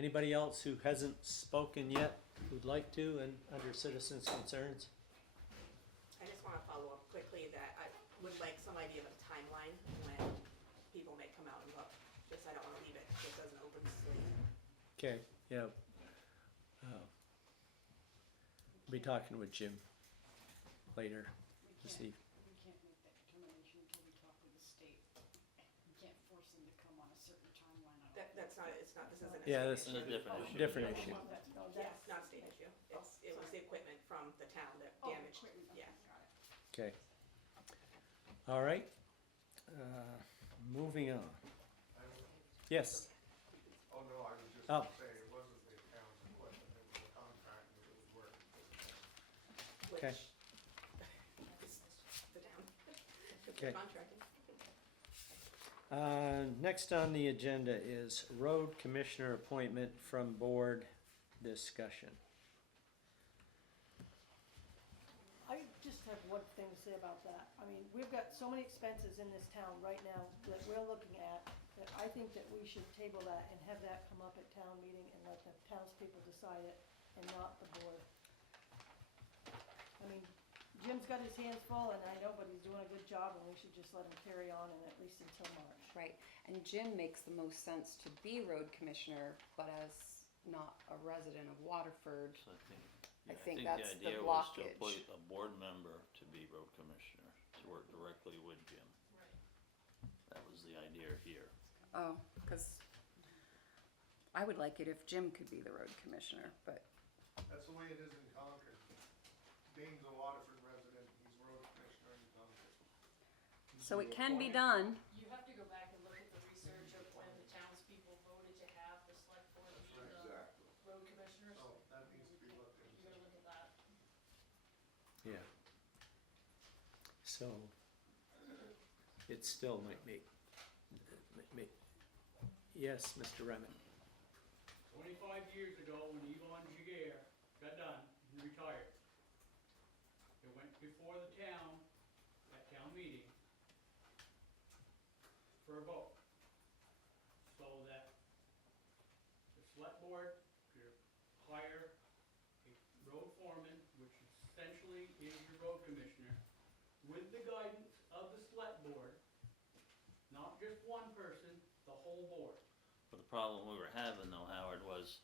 Anybody else who hasn't spoken yet who'd like to and under citizens' concerns? I just wanna follow up quickly that I would like some idea of a timeline when people may come out and look, just I don't wanna leave it just as an open slate. Okay, yeah. Be talking with Jim later this evening. We can't make that determination until we talk with the state. We can't force them to come on a certain timeline. That's not, it's not, this isn't a Yeah, state this issue. is a different issue. Yeah, it's not a state issue. It was the equipment from the town that damaged, yeah. Okay. All right. Moving on. Yes. Oh, no, I was just Oh. gonna say, it wasn't the town's equipment, it was the contractor that was working for the town. Okay. Which, the town, Okay. contracting. Next on the agenda is road commissioner appointment from board discussion. I just have one thing to say about that. I mean, we've got so many expenses in this town right now that we're looking at, that I think that we should table that and have that come up at town meeting and let the townspeople decide it and not the board. I mean, Jim's got his hands full and I know, but he's doing a good job and we should just let him carry on and at least until March. Right, and Jim makes the most sense to be road commissioner, but as not a resident of Waterford, So I think the that's the idea was to blockage. appoint a board member to be road commissioner, to work directly with Jim. That was the idea here. Oh, cause I would like it if Jim could be the road commissioner, but, That's the way it is in Concord. Dane's a Waterford resident, he's road commissioner in Concord. so it can be done. You have to go back and look at the research of when the townspeople voted to have the select board be the Exactly. road commissioners. Oh, that needs to be looked You into. gotta look at that. Yeah. So it still might make, yes, Mr. Remick. 25 years ago, when Yvonne Jaguar got done and retired, it went before the town, at town meeting, for a vote. So that the select board could hire a road foreman, which essentially is your road commissioner, with the guidance of the select board, not just one person, the whole board. But the problem we were having though, Howard, was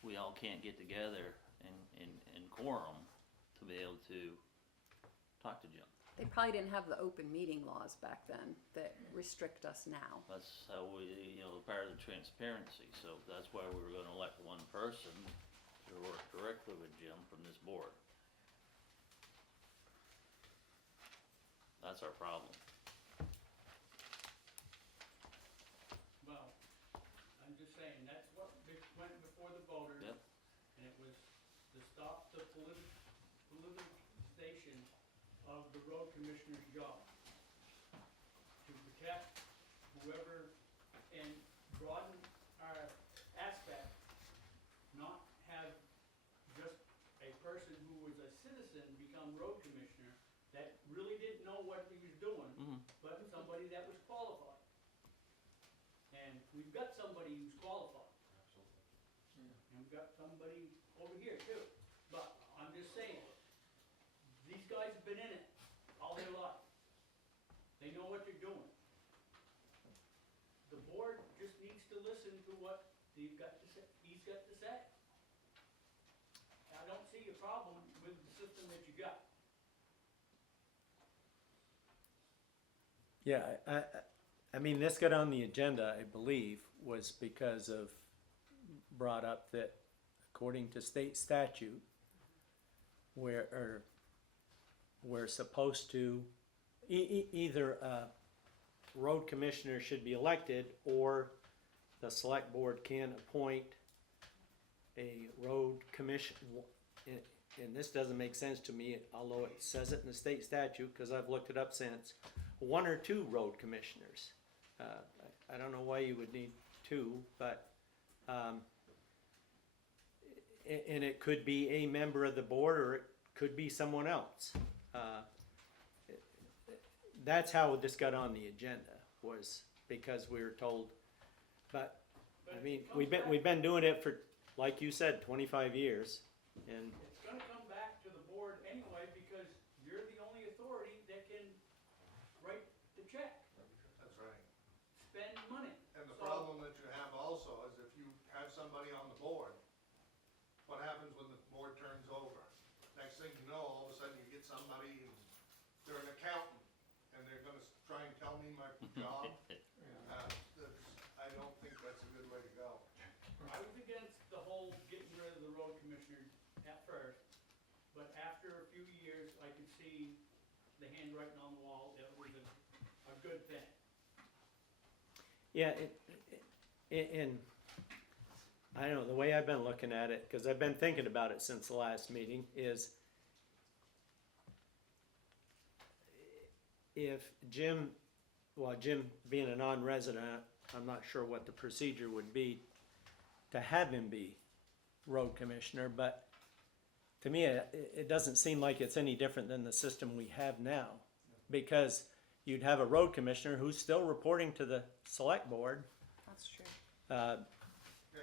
we all can't get together in quorum to be able to talk to Jim. They probably didn't have the open meeting laws back then that restrict us now. That's how we, part of the transparency, so that's why we were gonna elect one person to work directly with Jim from this board. That's our problem. Well, I'm just saying, that's what went before the voters. Yep. And it was to stop the politicization of the road commissioner's job. To protect whoever and broaden our aspect, not have just a person who was a citizen become road commissioner that really didn't know what he was doing, but somebody that was qualified. And we've got somebody who's qualified. And we've got somebody over here too. But I'm just saying, these guys have been in it all their life. They know what they're doing. The board just needs to listen to what he's got to say. I don't see a problem with the system that you got. Yeah, I mean, this got on the agenda, I believe, was because of, brought up that according to state statute, we're supposed to, either a road commissioner should be elected, or the select board can appoint a road commission, and this doesn't make sense to me, although it says it in the state statute, because I've looked it up since, 1 or 2 road commissioners. I don't know why you would need 2, but, and it could be a member of the board, or it could be someone else. That's how this got on the agenda, was because we were told, but, I mean, we've been doing it for, like you said, 25 years, and It's gonna come back to the board anyway, because you're the only authority that can write the check, That's right. spend money. And the So- problem that you have also is if you have somebody on the board, what happens when the board turns over? Next thing you know, all of a sudden you get somebody and they're an accountant and they're gonna try and tell me my job. I don't think that's a good way to go. I was against the whole getting rid of the road commissioner at first, but after a few years, I could see the handwriting on the wall, that it was a good thing. yeah, and I don't know, the way I've been looking at it, because I've been thinking about it since the last meeting, is if Jim being a non-resident, I'm not sure what the procedure would be to have him be road commissioner, but to me, it doesn't seem like it's any different than the system we have now, because you'd have a road commissioner who's still reporting to the select board. That's true. Yeah,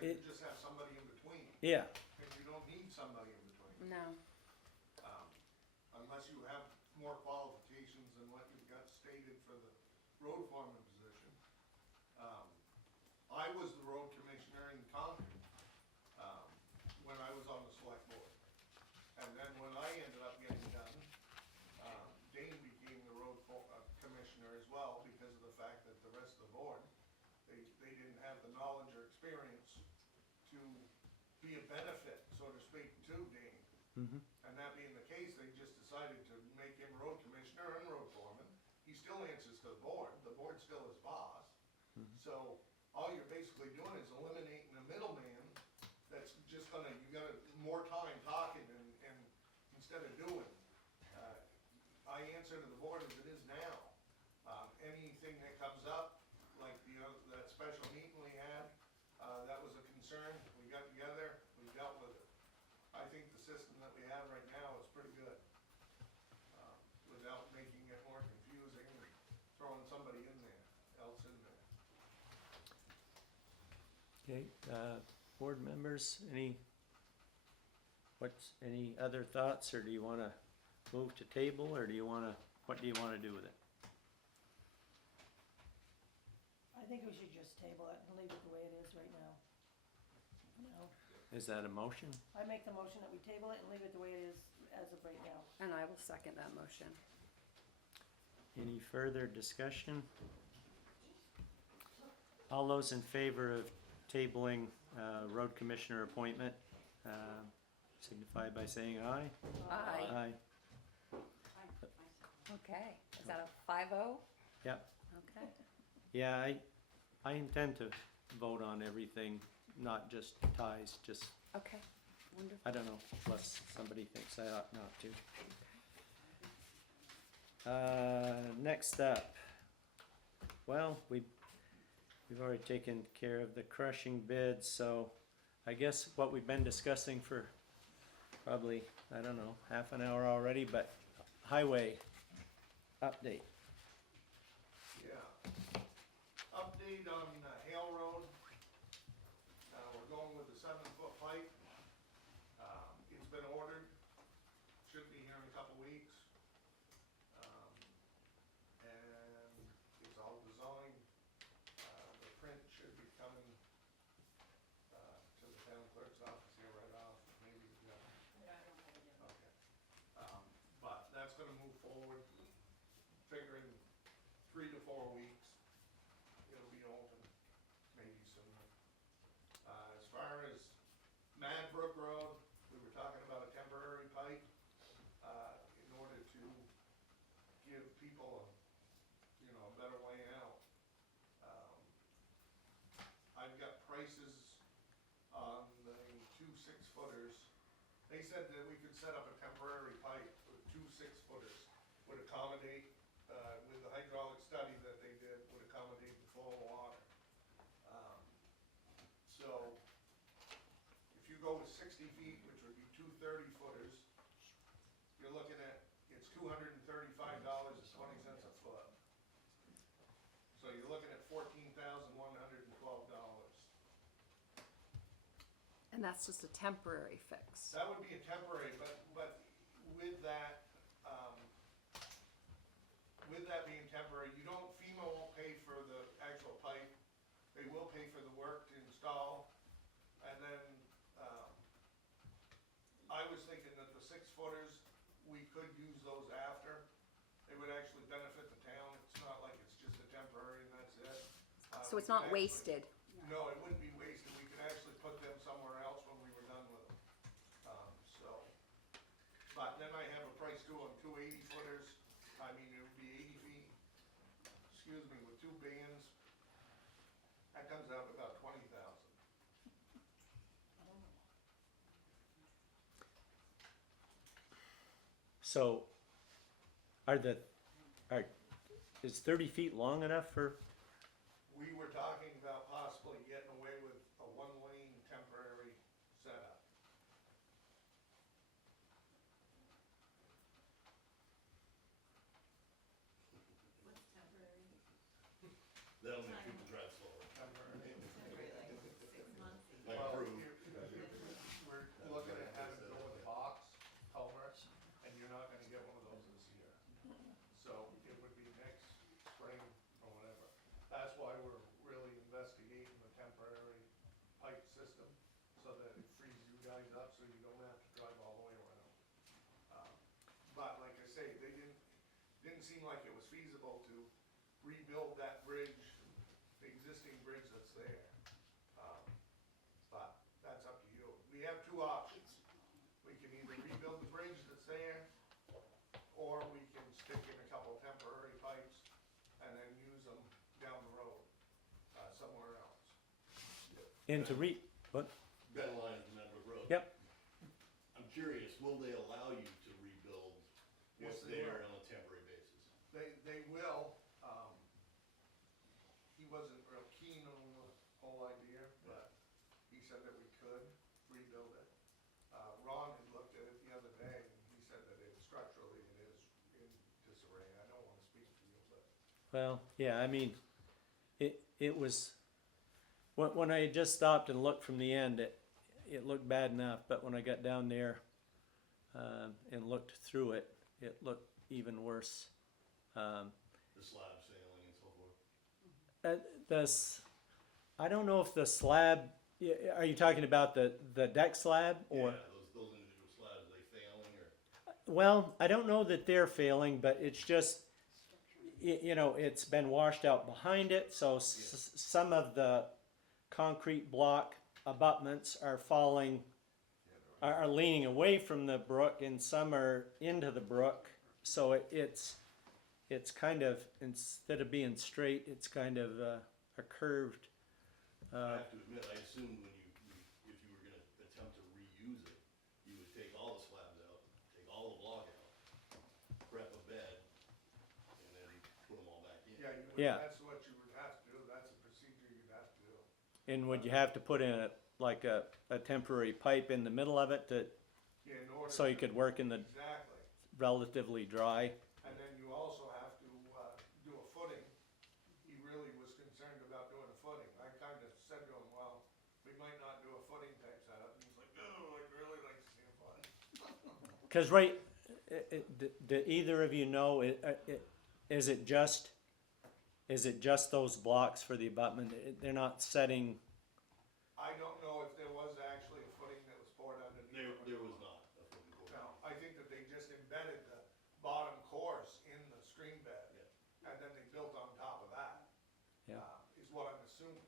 you just have somebody in between. Yeah, And you don't need somebody in between. No. Unless you have more qualifications than what you've got stated for the road foreman position. I was the road commissioner in Concord, when I was on the select board. And then when I ended up getting done, Dane became the road commissioner as well, because of the fact that the rest of the board, they didn't have the knowledge or experience to be a benefit, so to speak, to Dane. And that being the case, they just decided to make him road commissioner and road foreman. He still answers to the board's still his boss. So all you're basically doing is eliminating the middleman that's just gonna, you got more time talking and instead of doing. I answer to the board as it is now. Anything that comes up, like that special meeting we had, that was a concern, we got together, we dealt with it. I think the system that we have right now is pretty good, without making it more confusing and throwing somebody else in there. okay, board members, any other thoughts, or do you wanna move to table, or what do you wanna do with it? I think we should just table it and leave it the way it is right now. Is that a motion? I make the motion that we table it and leave it the way it is as of right now. And I will second that motion. Any further discussion? All those in favor of tabling road commissioner appointment, signify by saying aye. Aye. Aye. Okay, is that a 5-0? Yep. Okay. Yeah, I intend to vote on everything, not just ties, just, Okay, wonderful. I don't know, unless somebody thinks I ought not to. Next up, well, we've already taken care of the crushing bids, so I guess what we've been discussing for probably, I don't know, half an hour already, but highway update. Yeah. Update on Hale Road. We're going with the 7-foot pipe. It's been ordered, should be here in a couple weeks. And it's all designed. The print should be coming to the town clerk's office here right off, maybe, yeah. Okay. But that's gonna move forward, figuring 3 to 4 weeks, it'll be open, maybe sooner. As far as Mad Brook Road, we were talking about a temporary pipe, in order to give people a better way out. I've got prices on the 2 6-footers. They said that we could set up a temporary pipe with 2 6-footers, would accommodate, with the hydraulic study that they did, would accommodate the flow of water. So, if you go with 60 feet, which would be 2 30-footers, you're looking at, it's $235.20 a foot. So you're looking at $14,112. And that's just a temporary fix. That would be a temporary, but with that, being temporary, FEMA won't pay for the actual pipe. They will pay for the work to install. And then, I was thinking that the 6-footers, we could use those after. They would actually benefit the town. It's not like it's just a temporary and that's it. So it's not wasted. No, it wouldn't be wasted. We could actually put them somewhere else when we were done with them. But then I have a price too on 2 80-footers. I mean, it would be 80 feet, with 2 bands. That comes out to about 20,000. So, is 30 feet long enough for? We were talking about possibly getting away with a 1-lane temporary setup. What's temporary? That'll make people drive slower. Temporary. Like Well, prove. we're looking at having to go with a box culvert, and you're not gonna get one of those this year. So it would be next spring or whatever. That's why we're really investigating the temporary pipe system, so that it frees you guys up, so you don't have to drive all the way around. But like I say, they didn't seem like it was feasible to rebuild that bridge, the existing bridge that's there. But that's up to you. We have 2 options. We can either rebuild the bridge that's there, or we can stick in a couple temporary pipes and then use them down the road, somewhere else. And to what? Ben Lyons, Medbrook Road. Yep. I'm curious, will they allow you to rebuild what's Yes, they there will. on a temporary basis? They will. He wasn't real keen on the whole idea, but he said that we could rebuild it. Ron had looked at it the other day, and he said that structurally it is in disarray. I don't wanna speak for you, but. Well, yeah, I mean, it was, when I had just stopped and looked from the end, it looked bad enough, but when I got down there, and looked through it, it looked even worse. The slab sailing and so forth? I don't know if the slab, are you talking about the deck slab or? Yeah, those individual slabs, are they failing or? Well, I don't know that they're failing, but it's just, you know, it's been washed out behind it, so some of the concrete block abutments are falling, are leaning away from the brook, and some are into the brook. So it's kind of, instead of being straight, it's kind of a curved. I have to admit, I assumed when if you were gonna attempt to reuse it, you would take all the slabs out, take all the block out, prep a bed, and then put them all back in. Yeah, you would, Yeah. that's what you would have to do, that's a procedure you'd have to do. And would you have to put in like a temporary pipe in the middle of it to, Yeah, in order so you to- could work in the Exactly, relatively dry? and then you also have to, do a footing. He really was concerned about doing a footing. I kinda said to him, well, we might not do a footing type setup, and he's like, no, I'd really like to see a footing. Because do either of you know, is it just those blocks for the abutment? They're not setting. I don't know if there was actually a footing that was poured underneath. There was not a footing poured. No, I think that they just embedded the bottom course in the stream bed, and then they built on top of that. Yeah. Is what I'm assuming.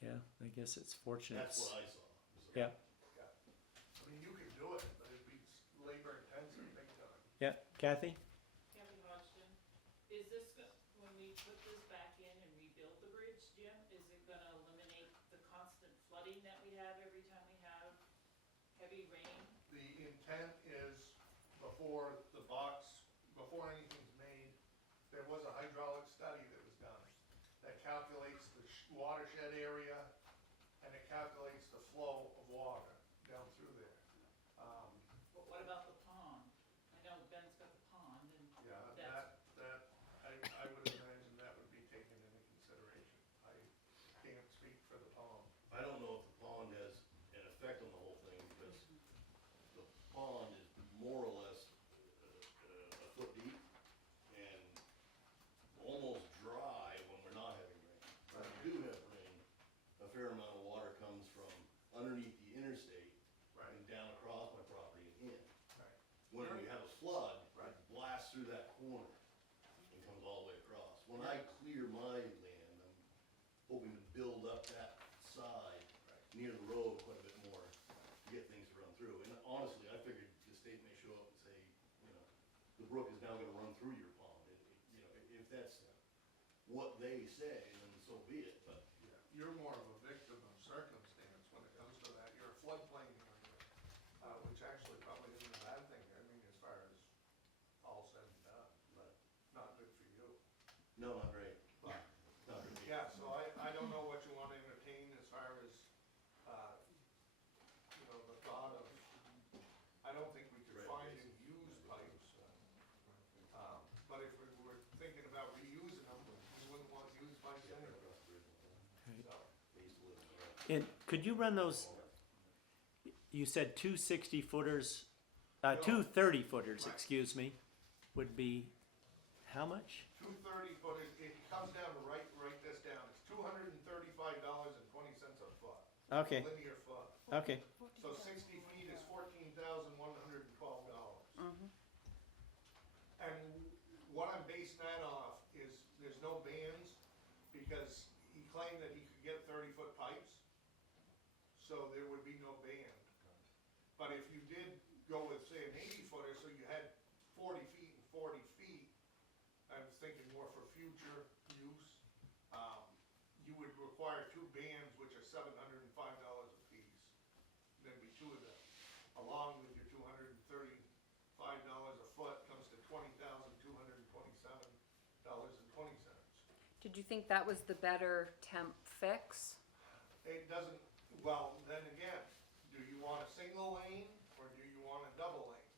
Yeah, I guess it's fortunate. That's what I saw. Yeah, Yeah. I mean, you could do it, but it'd be labor intensive, big time. yeah. Kathy? Kevin question, is this, when we put this back in and rebuild the bridge, Jim, is it gonna eliminate the constant flooding that we have every time we have heavy rain? The intent is before anything's made, there was a hydraulic study that was done that calculates the watershed area, and it calculates the flow of water down through there. But what about the pond? I know Ben's got the pond and Yeah, I would imagine that would be taken into consideration. I can't speak for the pond. I don't know if the pond has an effect on the whole thing, because the pond is more or less a foot deep and almost dry when we're not having rain. When we do have rain, a fair amount of water comes from underneath the interstate and down across my property and in. Right. When we have a flood, it blasts through that corner and comes all the way across. When I clear my land, I'm hoping to build up that side near the road quite a bit more to get things to run through. And honestly, I figured the state may show up and say, you know, the brook is now gonna run through your pond. You know, if that's what they say, then so be it, but. Yeah, you're more of a victim of circumstance when it comes to that. You're a floodplain area, which actually probably isn't a bad thing. I mean, as far as all said and done, but not good for you. No, not great. But, Not great. yeah, so I don't know what you wanna entertain as far as, you know, the thought of, I don't think we could find and use pipes. But if we were thinking about reusing them, we wouldn't want used pipes anyway. So, And could you run those? You said two 60-footers, two 30-footers, excuse me, would be how much? 230-footers, it comes down to write this down, it's $235.20 a foot. Okay. Linear foot. Okay. So 60 feet is $14,112. And what I'm basing that off is, there's no bands, because he claimed that he could get 30-foot pipes, so there would be no band. But if you did go with, say, an 80-footer, so you had 40 feet and 40 feet, I was thinking more for future use, you would require two bands, which are $705 a piece. There'd be two of them, along with your $235 a foot, comes to $20,227.20. Did you think that was the better temp fix? It doesn't, well, then again, do you want a single lane, or do you want a double lane?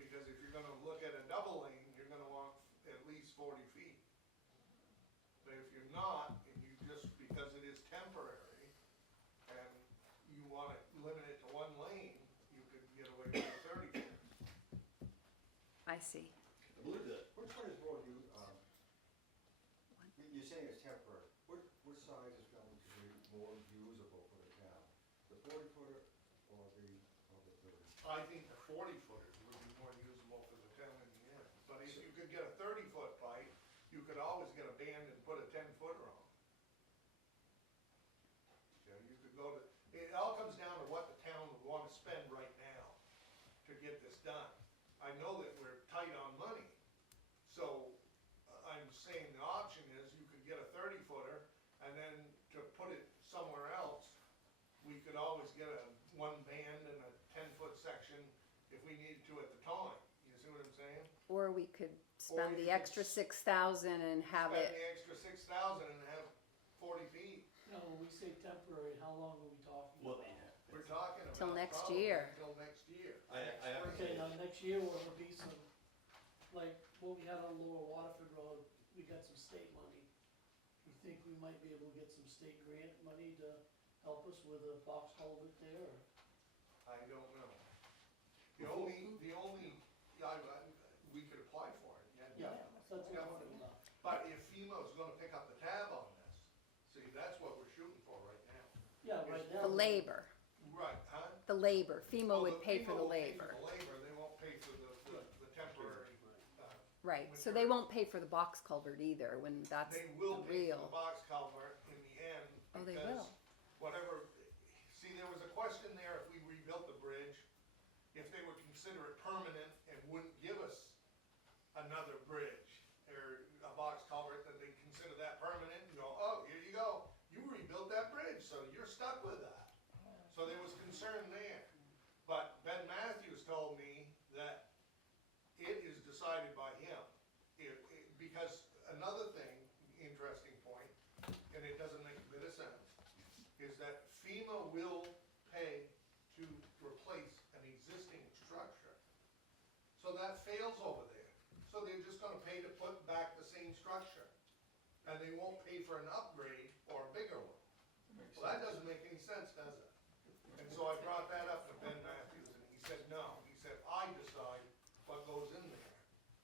Because if you're gonna look at a double lane, you're gonna want at least 40 feet. But if you're not, and you just, because it is temporary, and you wanna limit it to one lane, you could get away with a 30 foot. I see. I believe that. Which one is more, you're saying it's temporary, what size is going to be more usable for the town? The 40-footer or the 30? I think the 40-footers would be more usable for the town in the end. But if you could get a 30-foot pipe, you could always get a band and put a 10-footer on. You know, you could go to, it all comes down to what the town would wanna spend right now to get this done. I know that we're tight on money, so I'm saying the option is you could get a 30-footer, and then to put it somewhere else, we could always get a one band and a 10-foot section if we needed to at the time. You see what I'm saying? Or we could spend you the could extra 6,000 and have Spend it, the extra 6,000 and have 40 feet. Now, when we say temporary, how long are we talking Well, about? We're talking about. Till next probably year. Till next year. I have to Okay, say, now next year, will there be some, like what we had on Lower Waterford Road, we got some state money. You think we might be able to get some state grant money to help us with a box culvert there, or? I don't know. We could apply for it, yeah. That's what I'm wondering about. But if FEMA's gonna pick up the tab on this, see, that's what we're shooting for right now. Yeah, right now. the labor, Right, huh? the labor. FEMA Oh, would pay for the FEMA will pay labor. for the labor, they won't pay for the temporary, Right, so they won't pay for the box culvert either when that's they will the pay for real. the box culvert in the end. Oh, they because will. Whatever, see, there was a question there if we rebuilt the bridge, if they would consider it permanent and wouldn't give us another bridge or a box culvert, that they consider that permanent and go, oh, here you go, you rebuilt that bridge, so you're stuck with that. So there was concern there. But Ben Matthews told me that it is decided by him. Because another thing, interesting point, and it doesn't make a bit of sense, is that FEMA will pay to replace an existing structure. So that fails over there. So they're just gonna pay to put back the same structure. And they won't pay for an upgrade or a bigger one. Well, that doesn't make any sense, does it? And so I brought that up to Ben Matthews, and he said, no. He said, I decide what goes in there.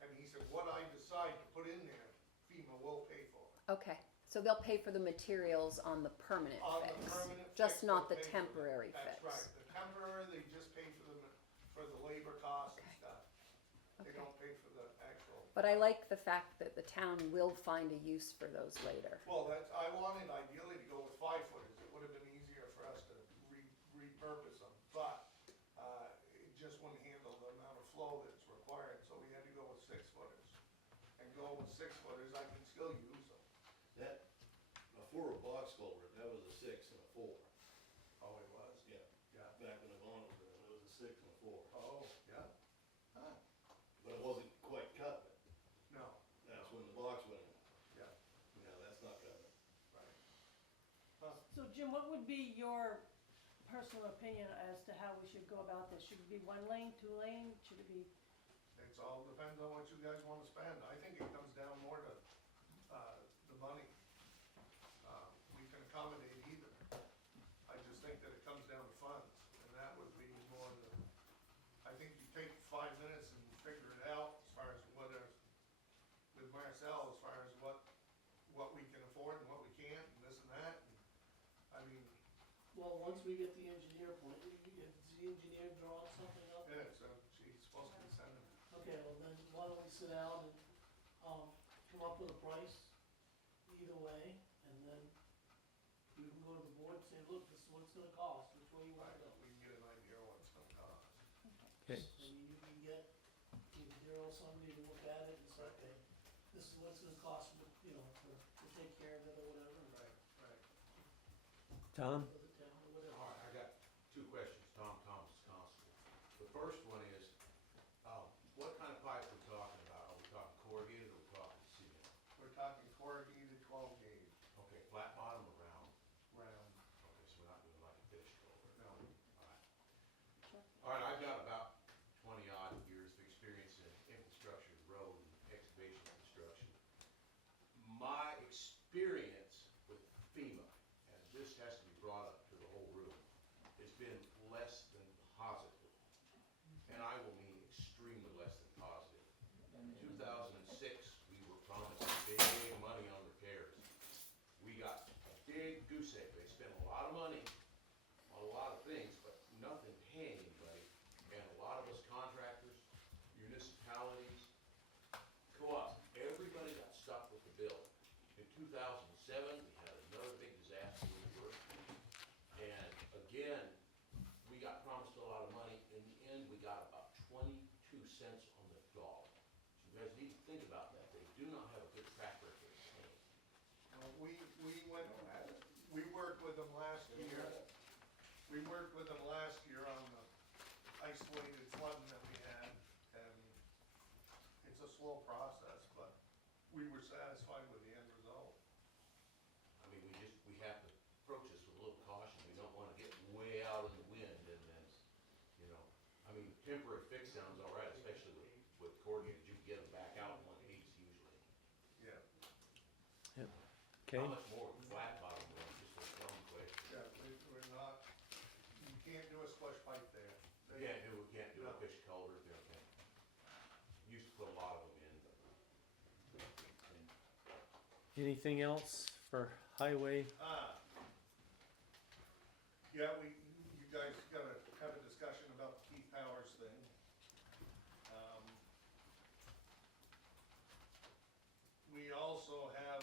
And he said, what I decide to put in there, FEMA will pay for. Okay, so they'll pay for the materials on the permanent On the fix, permanent just fix, not they'll the pay for temporary That's fix. right. The temporary, they just pay for the labor costs and stuff. They Okay. don't pay for the actual. But I like the fact that the town will find a use for those later. Well, I wanted ideally to go with 5-footers. It would have been easier for us to repurpose them, but, it just wouldn't handle the amount of flow that's required, so we had to go with 6-footers. And going with 6-footers, I can still use them. that, before a box culvert, that was a 6 and a 4. Oh, it was? Yeah. Yeah. Back when the bond was around, it was a 6 and a 4. Oh, yeah? Huh, But it wasn't quite cut, no, that's when the box went in. yeah, Now, that's not cut. right. So Jim, what would be your personal opinion as to how we should go about this? Should it be 1 lane, 2 lane, should it be? It's all depends on what you guys wanna spend. I think it comes down more to, the money. We can accommodate either. I just think that it comes down to funds, and that would be more the, I think you take 5 minutes and figure it out as far as whether, with Marcel, as far as what we can afford and what we can't, and this and that, and, I mean, Well, once we get the engineer point, is the engineer drawing something up? yeah, so she's supposed to be sending it. Okay, well then, why don't we sit down and, come up with a price either way, and then we can go to the board and say, look, this is what it's gonna cost, which way you wanna go. We can get an idea of what it's gonna cost. Okay. I mean, you can get either or somebody to look at it and say, okay, this is what it's gonna cost, you know, to take care of it or whatever, and Right, right. Tom? for the town or whatever. All right, I got 2 questions. Tom Thomas, Constable. The first one is, what kind of pipe we're talking about? Are we talking corrugated or are we talking cement? We're talking corrugated 12 gauge, Okay, flat bottom or round? round, Okay, so we're not doing like a fish culvert. no. All right, I've got about 20-odd years of experience in infrastructure, road, and excavation construction. My experience with FEMA, and this has to be brought up to the whole room, has been less than positive. And I will mean extremely less than positive. In 2006, we were promised big money on repairs. We got a big goose egg. They spent a lot of money on a lot of things, but nothing paying anybody. And a lot of us contractors, municipalities, co-ops, everybody got stuck with 2007, we had another big disaster with the roof. And again, we got promised a lot of money. In the end, we got about 22 cents on the dollar. So you guys need to think about that. They do not have a good track record of paying. We worked with them last year. We worked with them last year on the isolated flooding that we had, and it's a slow process, but we were satisfied with the end result. I mean, we have to approach this with a little caution. We don't wanna get way out in the wind and then, you know, I mean, temporary fix sounds all right, especially with corrugated. You can get them back out in 1 piece usually. Yeah. Okay, How much more flat bottom one, just a dumb question. Yeah, we're not, you can't do a squash pipe there. We can't do a fish culvert there, okay. Used to put a lot of them in, but. anything else for highway? Yeah, you guys gotta have a discussion about the Keith Powers thing. We also have,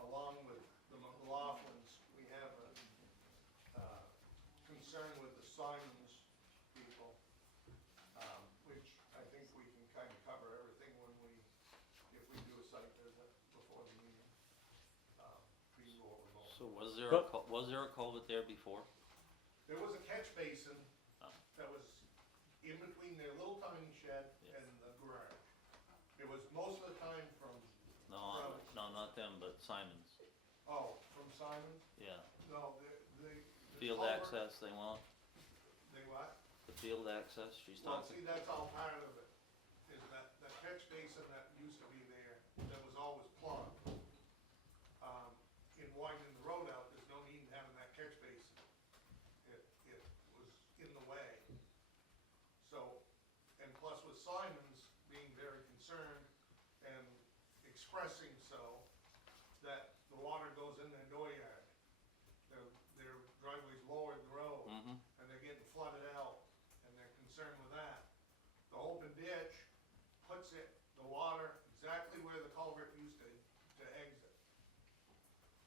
along with the McLaughlins, we have a concern with the Simons people, which I think we can kind of cover everything if we do a site visit before the meeting. We can go over both. So was there But- was there a culvert there before? There was a catch basin Oh. that was in between their little tiny shed Yes. and the garage. It was most of the time from, No, not them, but Simon's. from Simons? Yeah, No, the field culvert- access they want, They what? the field access she's Well, talking. see, that's all part of it, is that catch basin that used to be there, that was always plugged. In widening the road out, there's no need in having that catch basin. It was in the way. So, and plus with Simons being very concerned and expressing so, that the water goes in their dooryard. Their driveway's lower than the road. Mm-hmm. And they're getting flooded out, and they're concerned with that. The open ditch puts the water exactly where the culvert used to exit.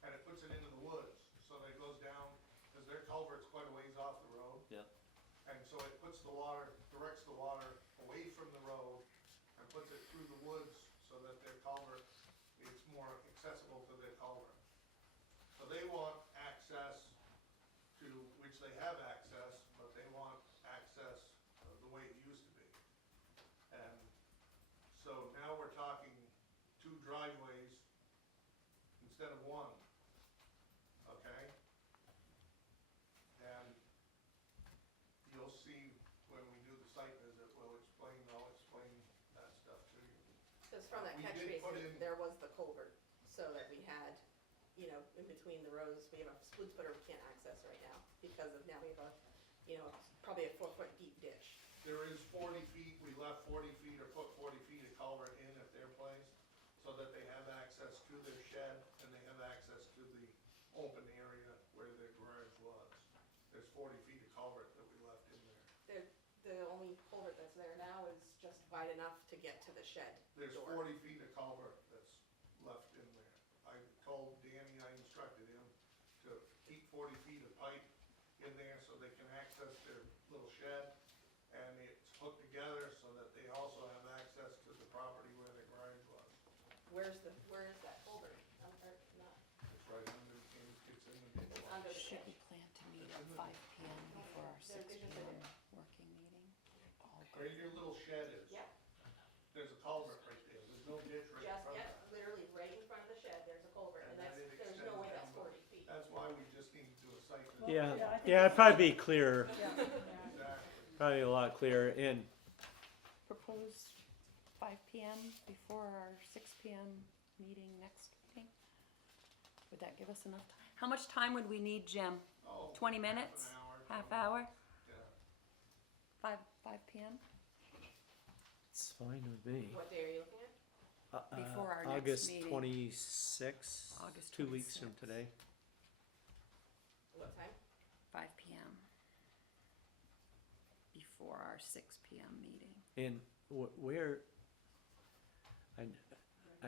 And it puts it into the woods, so that it goes down, because their culvert's quite a ways off the road. Yep. And so it directs the water away from the road and puts it through the woods so that their culvert, it's more accessible to their culvert. So they want access to, which they have access, but they want access the way it used to be. And so now we're talking 2 driveways instead of 1. Okay? And you'll see when we do the site visit, I'll explain that stuff to you. Because from that We catch did put basin, in- there was the culvert, so that we had, in between the rows, we have a split splitter we can't access right now, because of now we have probably a 4-foot deep ditch. There is 40 feet, we left 40 feet or put 40 feet of culvert in at their place, so that they have access to their shed and they have access to the open area where their garage was. There's 40 feet of culvert that we left in there. The only culvert that's there now is just wide enough to get to the shed There's door. 40 feet of culvert that's left in there. I told Danny, I instructed him to keep 40 feet of pipe in there so they can access their little shed. And it's hooked together so that they also have access to the property where the garage was. Where is that culvert? Not, It's right under, it's in the ditch it's line. under the Should ditch. we plan to meet at 5 PM before our 6 PM working meeting? All Where good. your little shed is. Yep, There's a culvert right there. There's no ditch right in just, front of yep, it. literally right in front of the shed, there's a culvert, and And then it there's no extends way that's down. 40 feet. That's why we just need to do a site visit. Well, Yeah, yeah, I think yeah, it'd probably be clearer, Yeah. Exactly. probably a lot clearer, and Propose 5 PM before our 6 PM meeting next meeting? Would that give us enough time? How much time would we need, Jim? Oh, 20 minutes? Half an hour. Half hour? Yeah. 5 PM? it's fine with me. What day are you looking at? Before our next August meeting. 26th, August 2 weeks from 26th. today. What time? 5 PM. Before our 6 PM meeting. And where, I,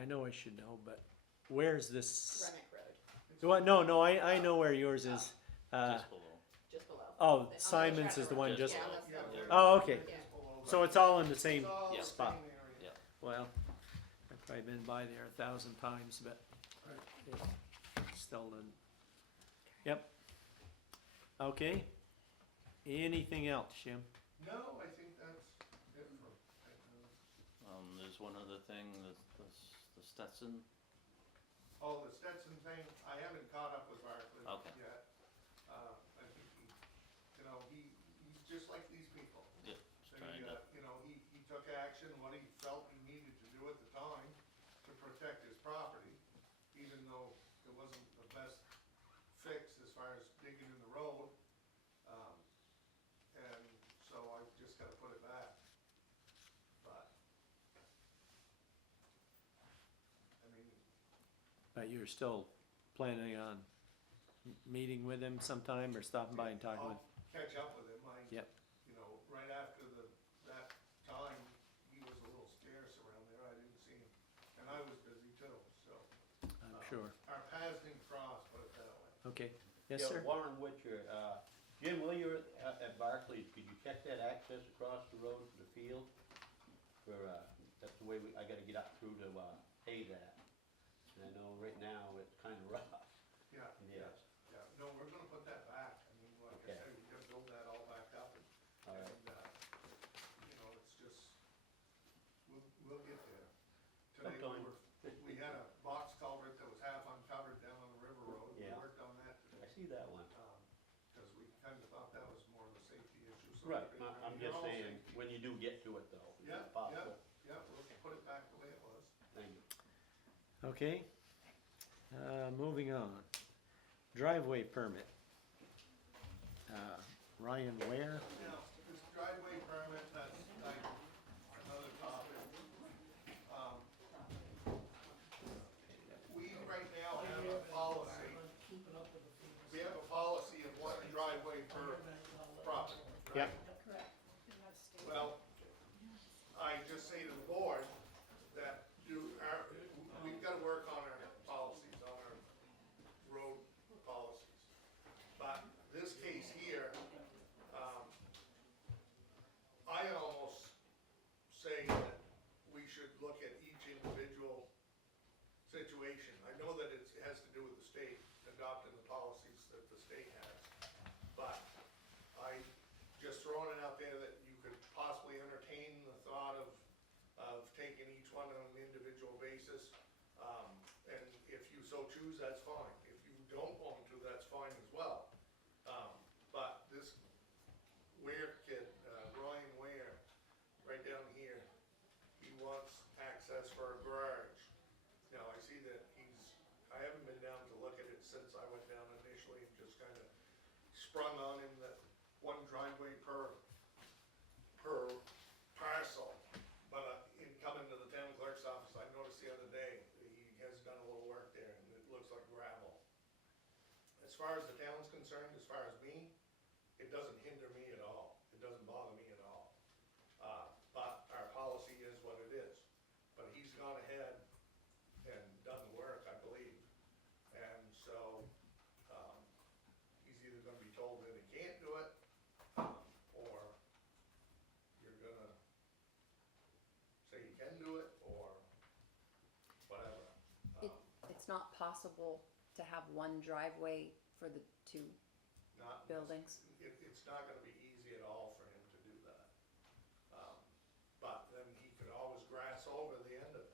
I know I should know, but where's this? Remick Road, Well, no, I know where yours is. Just below. just below. Oh, On the other Simon's side is of the one road. just. Yeah, that's the Yeah. one. Oh, okay. Yeah. Just below So that. it's all in the same It's all the spot. same area. Yeah. Well, I've probably been by there 1,000 times, but it's still done. Yep. Okay. Anything else, Jim? No, I think that's it for right now. There's one other thing, the Stetson. Oh, the Stetson thing, I haven't caught up with Barclay Okay. yet. I think he, you know, he's just like these people. Yep, just trying They, to, you know, he took action, what he felt he needed to do at the time to protect his property, even though it wasn't the best fix as far as digging in the road. And so I just gotta put it back. But, I mean, But you're still planning on meeting with him sometime or stopping by and talking with? I'll catch up with him, Yep. you know, right after that time, he was a little scarce around there, I didn't see him, and I was busy too, so. I'm sure. Our paths didn't cross, put it that way. Okay. Yes, Yeah, sir? Warren Witcher, Jim, while you were at Barclays, could you check that access across the road to the field? For, that's the way I gotta get up through to, hay that. And I know right now it's kinda rough. Yeah, Yes. yeah, no, we're gonna put that back, I mean, like I Okay. said, we're gonna build that all back up, and, All right. you know, it's just, we'll get there. Today, Sometime. we had a box culvert that was half uncovered down on the river road, we Yeah. worked on that today. I see that one. Cause we kinda thought that was more of a safety issue, so. Right, we're- I'm they're just all saying, safety. when you do get to it though, if Yeah, it's possible. Yeah, we'll put it back the way it was. Thank you. Okay. Moving on. Driveway permit. Ryan Ware. Now, this driveway permit, that's like another topic. We right now have a policy, Keeping up with the fees. we have a policy of one driveway per property. Yep. Correct. And that's state. Well, I just say to the board that we've gotta work on our policies, on our road policies. But this case here, I almost say that we should look at each individual situation. I know that it has to do with the state adopting the policies that the state has. But I just throwing it out there that you could possibly entertain the thought of taking each one on an individual basis. And if you so choose, that's fine. If you don't want to, that's fine as well. But this Ware kid, Ryan Ware, right down here, he wants access for a garage. Now, I see that I haven't been down to look at it since I went down initially and just kinda sprung on him that one driveway per parcel. But in coming to the town clerk's office, I noticed the other day, he has done a little work there and it looks like gravel. As far as the town's concerned, as far as me, it doesn't hinder me at all. It doesn't bother me at all. But our policy is what it is. But he's gone ahead and done the work, I believe. And so, he's either gonna be told that he can't do it, or you're gonna say you can do it, or whatever. It's not possible to have one driveway for the two Not, buildings? it's not gonna be easy at all for him to do that. But then he could always grass over the end of it.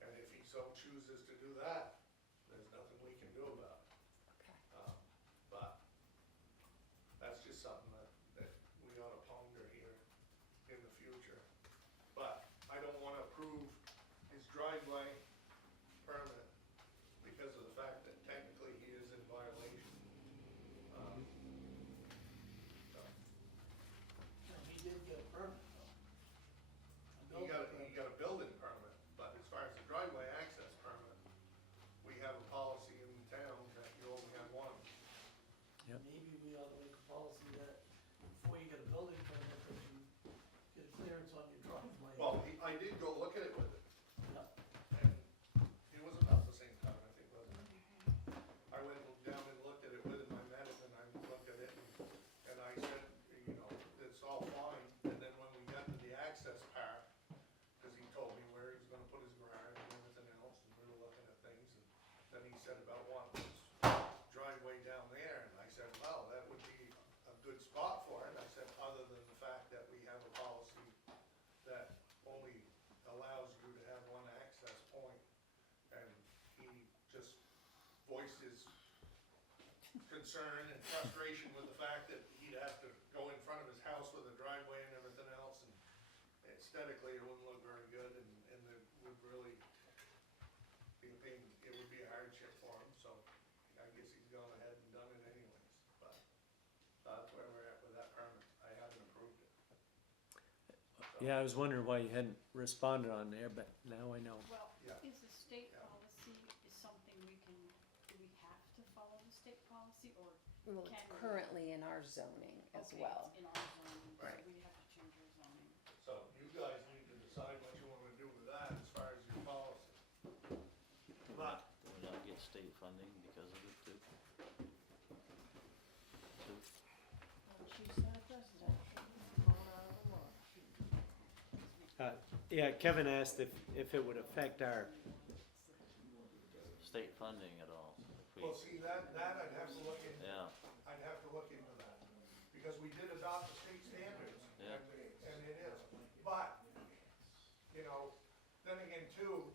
And if he so chooses to do that, there's nothing we can do about it. Okay. But that's just something that we ought to ponder here in the future. But I don't wanna approve his driveway permit because of the fact that technically he is in violation. So, He did get a permit though. He got a building permit, but as far as the driveway access permit, we have a policy in town that you only have one. Yep. Maybe we ought to make a policy that before you get a building permit, that you get clearance on your driveway. Well, I did go look at it with him, Yeah. and said about wanting this driveway down there, and I said, well, that would be a good spot for it. I said, other than the fact that we have a policy that only allows you to have one access point, and he just voiced his concern and frustration with the fact that he'd have to go in front of his house with a driveway and everything else, and aesthetically, it wouldn't look very good, and it would really be a pain, it would be a hardship for him, so I guess he's gone ahead and done it anyways, but that's where we're at with that permit. I haven't approved it. So, Yeah, I was wondering why you hadn't responded on there, but now I know. Well, Yeah. is the state Yeah. policy, is something we can, do we have to follow the state policy, or Well, it's can we? currently in our zoning as Okay, well. it's in our zoning, so Right. we have to change our zoning. So you guys need to decide what you wanna do with that as far as your policy. But, Do we not get state funding because of it too? Too? Well, she said president, going out of the law. Yeah, Kevin asked if it would affect our, State funding at all? If we- well, see, that I'd have to look into. Yeah, I'd have to look into that, because we did adopt the state standards, Yeah. and it is. But, you know, then again too,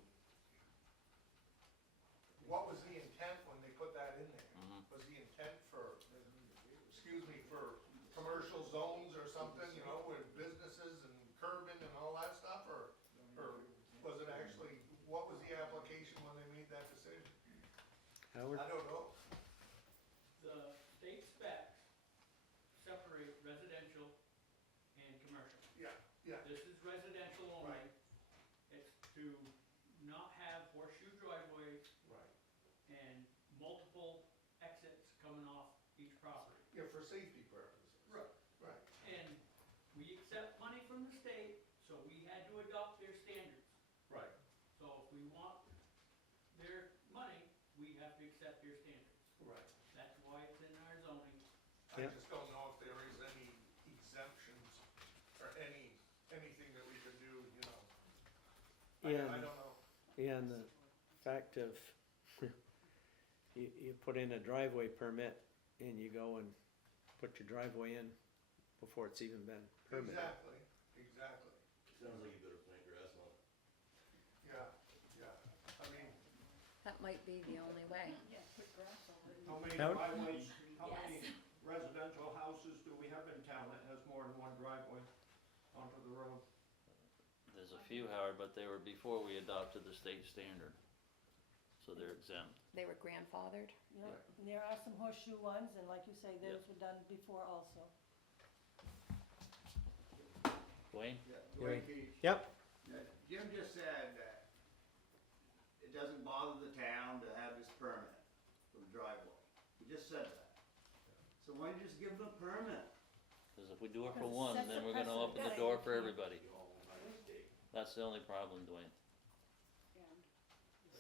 what was the intent when they put that in there? Mhm. Was the intent for, excuse me, for commercial zones or something, you know, with businesses and curbing and all that stuff, or was it actually, what was the application when they made that decision? Howard? I don't know. The state specs separate residential and commercial. Yeah, yeah, This is residential only. Right. It's to not have horseshoe driveways right. and multiple exits coming off each property. Yeah, for safety purposes. Right. Right. And we accept money from the state, so we had to adopt their standards. Right. So if we want their money, we have to accept their standards. Right. That's why it's in our zoning. I Yep. just don't know if there is any exemptions or anything that we could do, you know. Yeah, I don't know. yeah, and the fact of, you put in a driveway permit and you go and put your driveway in before it's even been permitted. Exactly, exactly. Sounds like you better plant grass on it. Yeah, yeah. I mean, That might be the only way. Yeah, put grass over it. How many Howard? driveways, how Yes. many residential houses do we have in town that has more than one driveway onto the road? there's a few, Howard, but they were before we adopted the state standard, so they're exempt. They were grandfathered. Yep, and there are some horseshoe ones, and like you say, those were done before also. Dwayne? Dwayne. Keith, Yep, Jim just said that it doesn't bother the town to have this permit for the driveway. He just said that. So why don't you just give them a permit? Cause if we do it for Because it one, sets then a we're gonna open the precedent. door for everybody. That's the only problem, Dwayne.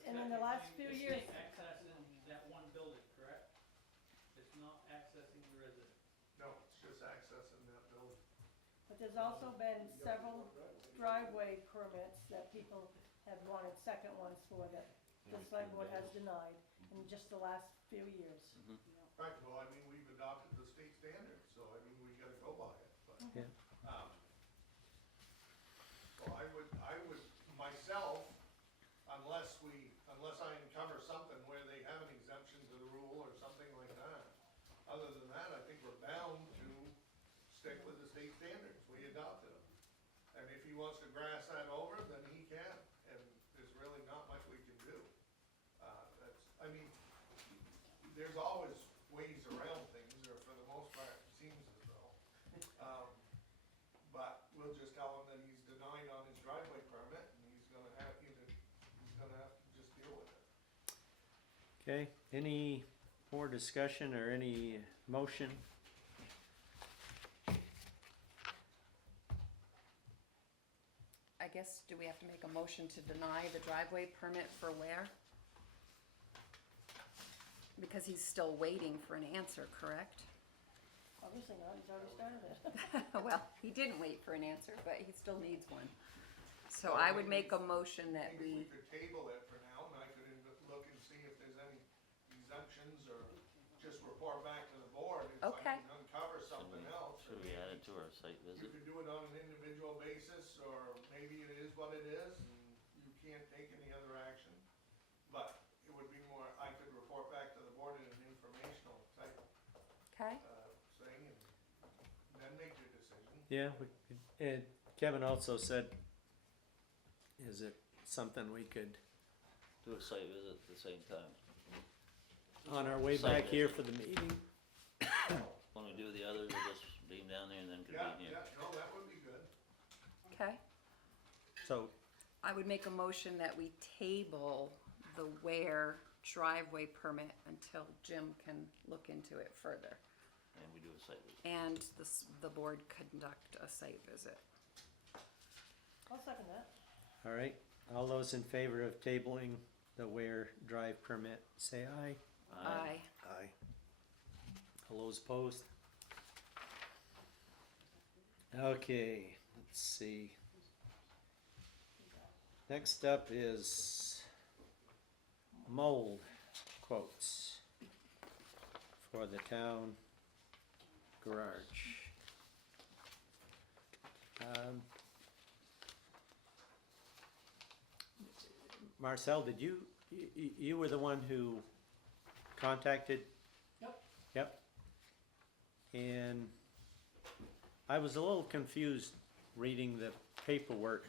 And in the last few The years, state accesses that one building, correct? It's not accessing the resident. no, it's just accessing that building. but there's also been several driveway permits that people have wanted second ones for that the select board has denied in just the last few years. Right, well, I mean, we've adopted the state standards, so I mean, we gotta go by it, but. Yeah. So I would myself, unless I uncover something where they have an exemption to the rule or something like that. Other than that, I think we're bound to stick with the state standards, we adopted them. And if he wants to grass that over, then he can, and there's really not much we can do. I mean, there's always ways around things, or for the most part, it seems as though. But we'll just tell him that he's denied on his driveway permit, and he's gonna have to just deal with it. okay, any more discussion or any motion? I guess, do we have to make a motion to deny the driveway permit for where? Because he's still waiting for an answer, correct? Obviously not, he's already started it. Well, he didn't wait for an answer, but he still needs one. So I would make a motion that Maybe we we, could table it for now, and I could look and see if there's exemptions or just report back to the board. If I Okay. can uncover something else. or Should we add maybe it to our site You visit? could do it on an individual basis, or maybe it is what it is, and you can't take any other action. But it would be more, I could report back to the board in an informational type, Okay, thing, and then make your decision. Yeah, and Kevin also said, is it something we could, Do a site visit at the same time. on our way Site back here visit. for the meeting? When we do the others, we'll just beam down there and then Yeah, convene here. yeah, no, that would be good. okay. So, I would make a motion that we table the Ware driveway permit until Jim can look into it further. And we do a site visit. And the board conduct a site visit. I'll second that. all right, all those in favor of tabling the Ware Drive permit, say aye. Aye. Aye. All those opposed? Okay, let's see. Next up is mold quotes for the town garage. Marcel, did you were the one who contacted? Yep. Yep. And I was a little confused reading the paperwork,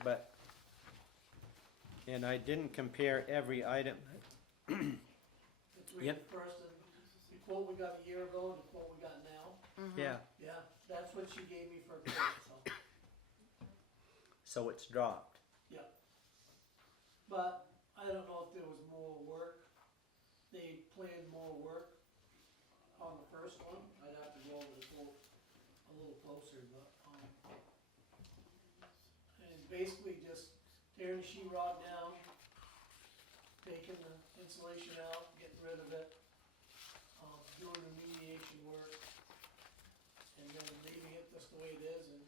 and I didn't compare every item. Between Yep. the first and the quote we got a year ago and the quote we got now, Yeah, yeah, that's what she gave me for a quote, so, so it's dropped. yeah. But I don't know if there was more work, they planned more work on the first one, I'd have to go over the quote a little closer, but, and basically just tearing the sheetrock down, taking the insulation out, getting rid of it, doing remediation work, and then leaving it just the way it is, and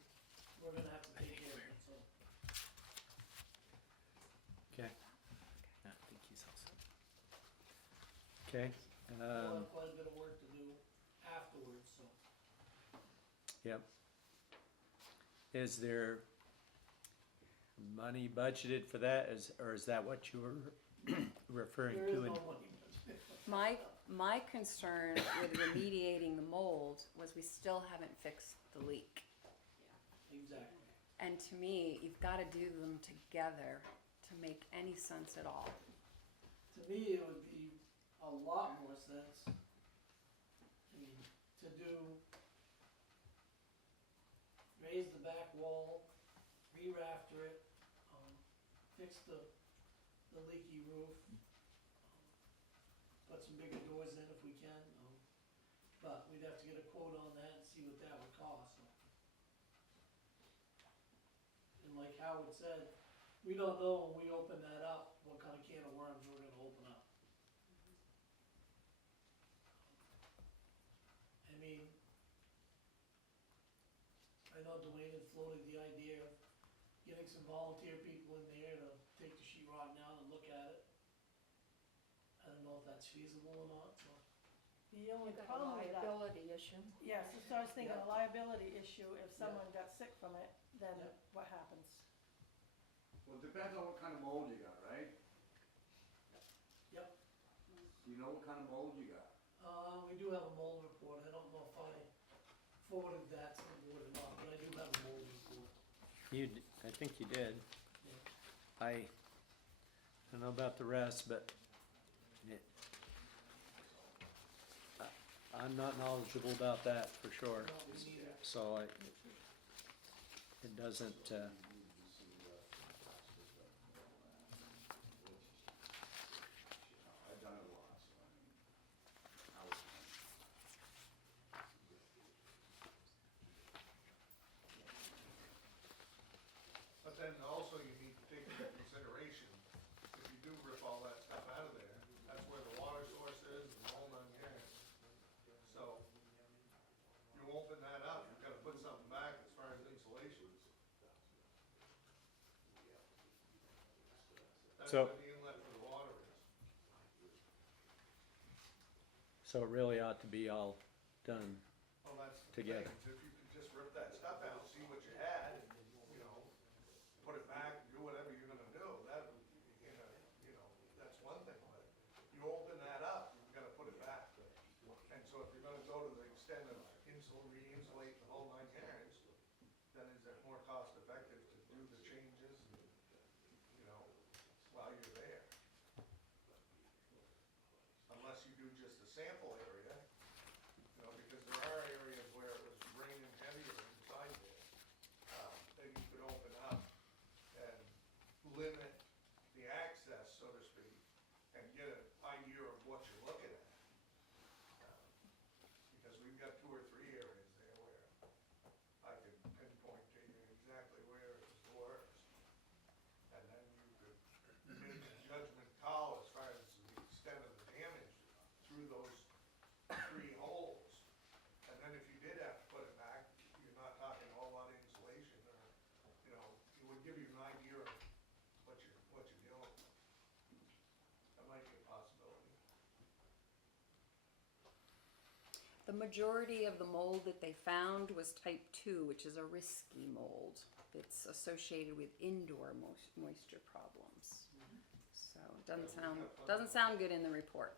we're gonna have to take care of it, so. Okay. I think he's all set. Okay, We'll have quite a bit of work to do afterwards, so. yep. Is there money budgeted for that, or is that what you were referring There to? is in- no money. My concern with remediating the mold was we still haven't fixed the leak. Exactly. And to me, you've gotta do them together to make any sense at all. To me, it would be a lot more sense, I mean, to do, raise the back wall, re-rafter it, fix the leaky roof, put some bigger doors in if we can, but we'd have to get a quote on that and see what that would cost, so. And like Howard said, we don't know when we open that up, what kind of can of worms we're gonna open up. I mean, I know Dwayne had floated the idea of getting some volunteer people in there to take the sheetrock down and look at it. I don't know if that's feasible or not, so. The only problem with that. Liability issue. Yes, so I was thinking a Yeah. liability issue, if Yeah. someone got sick from it, then Yeah. what happens? Well, it depends on what kind of mold you got, right? Yep. You know what kind of mold you got? We do have a mold report, I don't know if I forwarded that to the board or not, but I do have a mold report. I think you did. Yeah. I don't know about the rest, but I'm not knowledgeable about that for sure. No, we need it. So it doesn't, I've done it a lot, so I mean, I was. But then also you need to take into consideration, if you do rip all that stuff out of there, that's where the water source is and all nine yards. So, you open that up, you've gotta put something back as far as insulation. That's So- where the inlet for the water is. So it really ought to be all done Well, that's the together. thing, is if you could just rip that stuff out, see what you had, and, put it back, do whatever you're gonna do, that, that's one thing, but you open that up, you've gotta put it back. And so if you're gonna go to the extent of re-insulate the whole 9 yards, then is it more cost effective to do the changes, while you're there? Unless you do just a sample area, because there are areas where it was raining heavier inside there, that you could open up and limit the access, so to speak, and get an idea of what you're looking at. Because we've got 2 or 3 areas there where I can pinpoint to you exactly where it was the worst. And then you could make a judgment call as far as the extent of the damage through those 3 holes. And then if you did have to put it back, you're not talking a whole lot of insulation, or, it would give you an idea of what you're dealing with. That might be a possibility. The majority of the mold that they found was type 2, which is a risky mold. It's associated with indoor moisture problems. So it doesn't sound good in the report.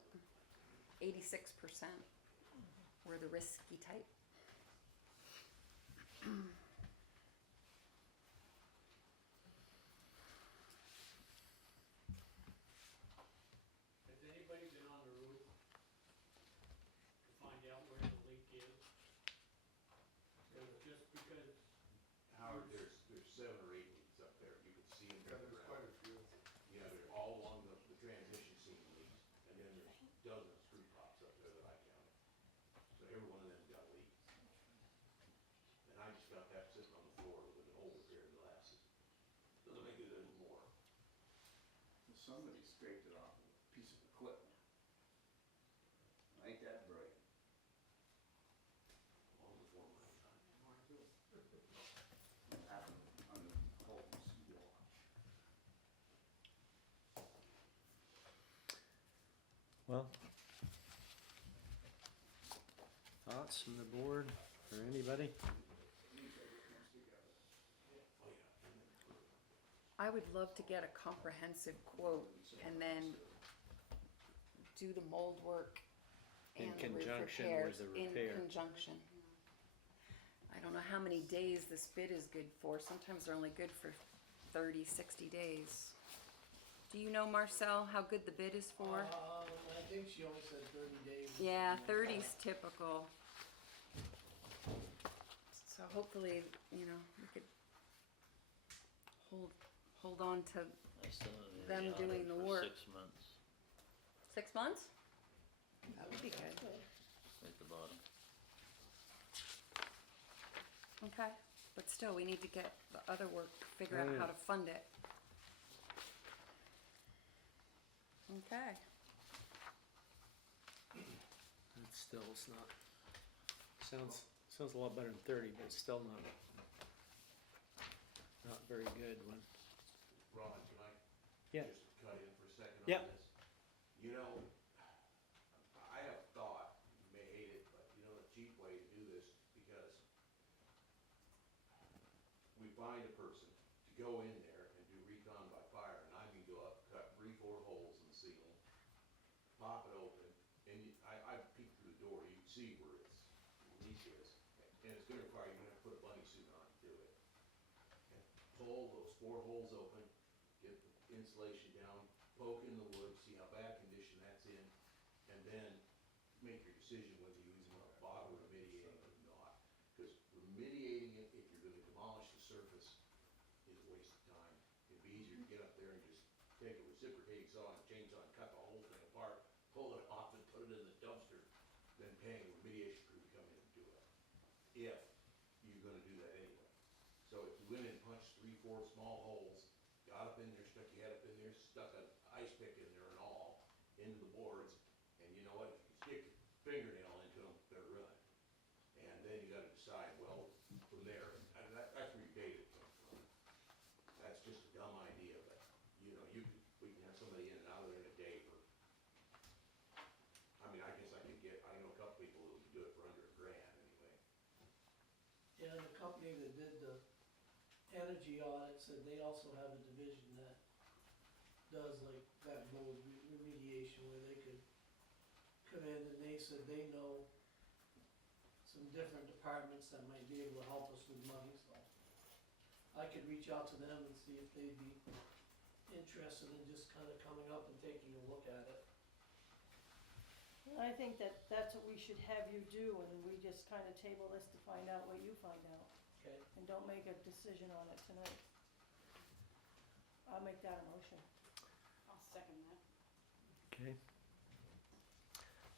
86% were the risky type. Has anybody been on the roof to find out where the leak is? Just because Howard, there's 7 or 8 leaks up there, you can see them Yeah, in the there's ground. quite a few. Yeah, they're all along the transition seam leaks, and then there's dozens of screw pops up there that I counted. So every one of them got leaks. And I just got that sitting on the floor with an old pair of glasses. Doesn't make it any more. Somebody scraped it off with a piece of equipment. Ain't that bright? Long before my time. Happened under the whole seawall. Well, thoughts from the board or anybody? I would love to get a comprehensive quote and then do the mold work In and the roof conjunction repairs with the in repair. conjunction. I don't know how many days this bid is good for. Sometimes they're only good for 30, 60 days. Do you know, Marcel, how good the bid is for? I think she only said 30 days. Yeah, 30's typical. So hopefully, we could hold on to I still have them the doing audit the for work. 6 months 6 months? That would be good. at the bottom. Okay, but still, we need to get the other work, figure out how to fund it. Okay. It still is not, sounds a lot better than 30, but it's still not very good when, Ron, can I yeah, just cut in for a second on Yeah. this? I have thought, you may hate it, but the cheap way to do this, because we find a person to go in there and do recon by fire, and I can go up, cut 3-4 holes in the ceiling, pop it open, and I peek through the door, you can see where its leak is, and it's gonna require you to put a bunny suit on to do it. And pull those 4 holes open, get the insulation down, poke in the wood, see how bad condition that's in, and then make your decision whether you even want to bother remediating it or not. Because remediating it, if you're gonna demolish the surface, is a waste of time. It'd be easier to get up there and just take a reciprocating saw and chainsaw and cut the whole thing apart, pull it off and put it in the dumpster, than paying a remediation crew to come in and do it. If you're gonna do that anyway. So if you went in and punched 3-4 small holes, got up in there, stuck your head up in there, stuck an ice pick in there and all, into the boards, and you know what, if you stick your fingernail into them, they're ruined. And then you gotta decide, well, from there, and that's where your data comes from. That's just a dumb idea, but, we can have somebody in and out of there in a day for, I guess I could get, I And the company that did the energy audit said they also have a division that does like that mold remediation where they could come in, and they said they know some different departments that might be able to help us with money, so I could reach out to them and see if they'd be interested in just kinda coming up and taking a look at it. I think that that's what we should have you do, and we just kinda table this to find out what you find out, Okay. and don't make a decision on it tonight. I'll make that a motion. I'll second that. Okay.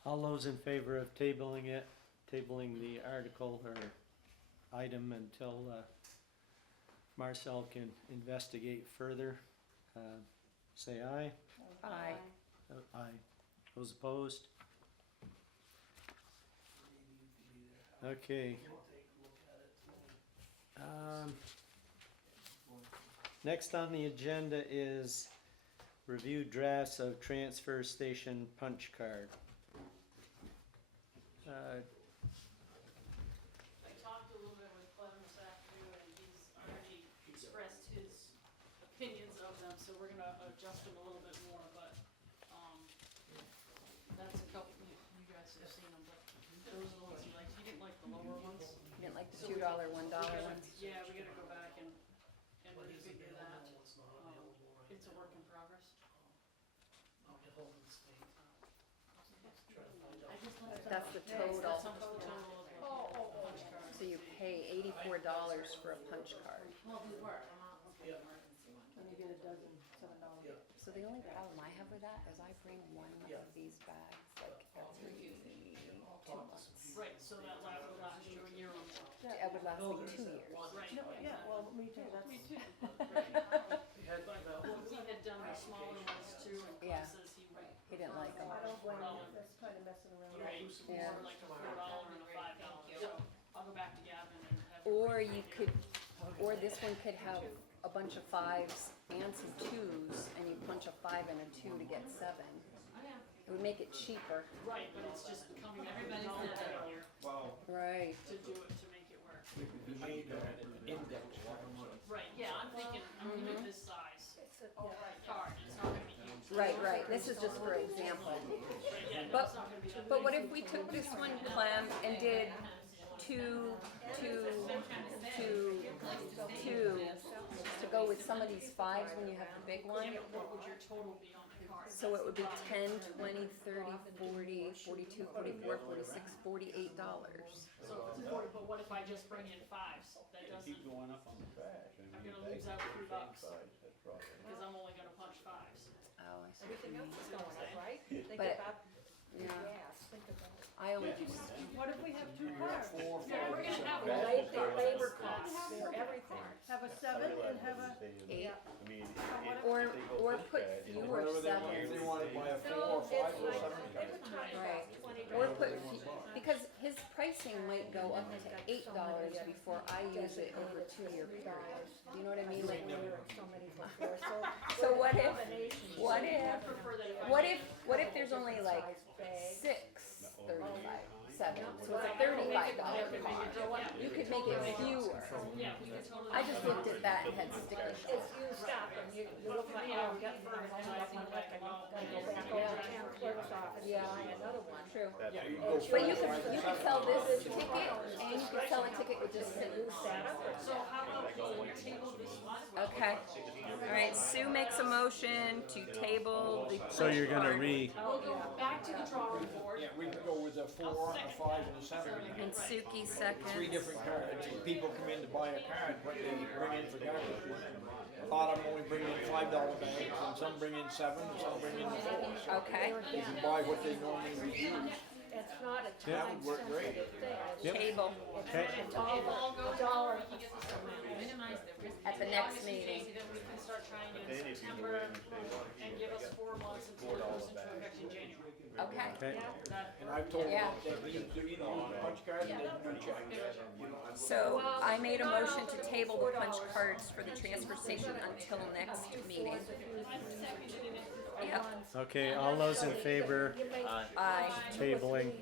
All those in favor of tabling the article or item until Marcel can investigate further, say aye. Aye. Aye. Those opposed? Okay. We'll take a look at it tonight. Next on the agenda is review drafts of transfer station punch card. I talked a little bit with Clem this afternoon, and he's already expressed his opinions of them, so we're gonna adjust them a little bit more, but, that's a couple, you guys have seen them, but those are the ones he liked. He didn't like the lower ones. You didn't like the So we- $2, $1 we gotta- ones? Yeah, we gotta go back and What is refigure that. available, what's not available right It's a work in progress. I'll get hold of the state. Try to find out. I just looked at That's the that. total. That's how much the total of the punch card. So you pay $84 for a punch card. Well, these work, I'm not looking at the emergency one. And you get a dozen, $7. Yeah. So the only problem I have with that is I bring one Yeah. of these bags like every 2 months. Right, so that would last you a year or more. It would last No, me there's 2 that years. one. Right. No, yeah, well, me too, that's. Me too. We had that Well, one. we had done the smaller ones too, and Yeah. Clem says he would. He didn't like them. I don't blame Well, you, that's kinda messing around. Right, Yeah. or like a $4 and a $5, so I'll go back to Gavin and have. Or you could, or this one could have a bunch of 5s and some 2s, and you punch a 5 and a 2 to get 7. Oh, yeah. It would make it cheaper. Right, but it's just becoming Everybody's $1 done it. here Well, Right. to do it, to make it work. We made an index for money. Right, yeah, I'm thinking, I'm thinking this size Oh, card, it's not gonna be huge. Right, right. This is just for example. Right, yeah, no, But- it's not gonna be that But big. what if we took this one, Clem, and did two to go with some of these 5s when you have the big one? Yeah, but what would your total be on the card? So it would be 10, 20, 30, 40, 42, 44, 46, $48. So it's 40, but what if I just bring in 5s? That It doesn't, keeps going up on the trash. I mean, I'm gonna your lose bag out is the $3. same size, that's right. because I'm only gonna punch 5s. Oh, I see. Everything else is going up, right? Think But- about Yeah, gas, think about it. I only do, What if we have 2 cards? Yeah, we're gonna have Labor costs for everything. Have a 7 and have a, 8, I mean, or put fewer 7s. No, it's like, every time Right. it's $20. Or put, because his pricing might go up to $8 before I use it over 2-year period. Do you know what I mean? Like, So many before, so what if, combinations. what if there's only like 6 35 7, so it's a $35 cost. You could make it fewer. Yeah, we could totally. I just looked at that and had stickers. It's used up and you look like, oh, I'm getting burned, I left my life, I gotta go back over to town clerk's office and Yeah. buy another one. True. that's where you But you could sell this ticket, and you could sell a ticket with just 6. So how about we table this one? Okay. All right, Sue makes a motion to table the. So you're gonna We'll go back to the drawing board. Yeah, we can go with a 4, a 5, and a 7. And Suki seconds. 3 different cards. People come in to buy a card, what they bring in for garbage. A lot of them only bring in $5 bags, and some bring in 7, and some bring in 4. Okay. They can buy what they normally would use. It's not a That would work great. time-sensitive thing. Table Okay. It's all a dollar. We can get this around. Minimize the risk. at the next meeting. So then we can start trying Then in if you go September in and say, well, and you give know, us I got 4 months until it goes into effect in January. Okay. Okay. That, And I've told them Yeah. that they either use a punch card or they do checks. So I made a motion to table the punch cards for the transfer station until next meeting. Yep. Okay, all those in favor, Aye. tabling,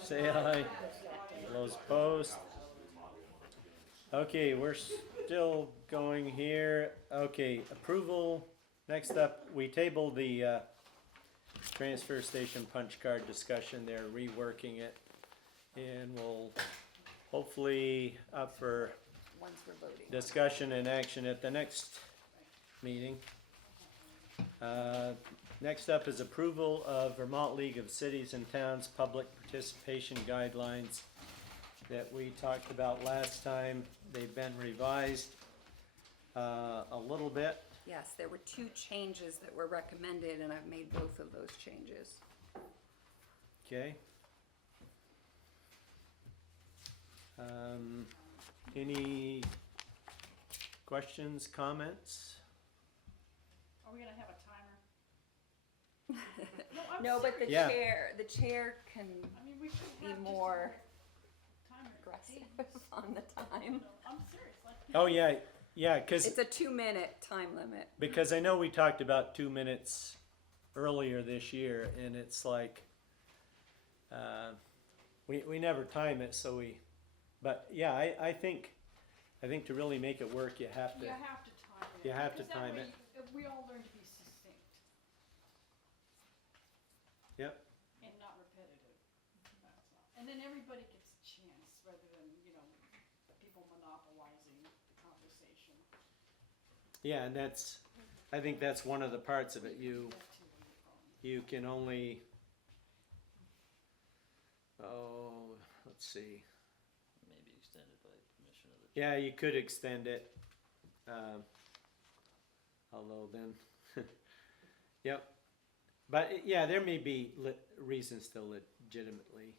say aye. Those opposed? Okay, we're still going here. Okay, approval. Next up, we tabled the transfer station punch card discussion. They're reworking it. And we'll hopefully up for Once we're voting. discussion and action at the next meeting. Next up is approval of Vermont League of Cities and Towns Public Participation Guidelines that we talked about last time. They've been revised a little bit. Yes, there were 2 changes that were recommended, and I've made both of those changes. Okay. Any questions, comments? Are we gonna have a timer? No, I'm No, but the Yeah. chair can I mean, we should be have just more a timer. aggressive on the time. No, I'm serious, like. Oh, yeah, yeah, It's a 2-minute time limit. because I know we talked about 2 minutes earlier this year, and it's like, we never time it, so but yeah, I think to really make it work, you have to. You have to time it. You have to because that time way it. We all learn to be succinct Yep, and not repetitive. That's all. And then everybody gets a chance rather than, people monopolizing the conversation. yeah, and I think that's one of the parts of it. You can only, let's see. Maybe extended by permission of the. Yeah, you could extend it, although then, yep. But yeah, there may be reasons to legitimately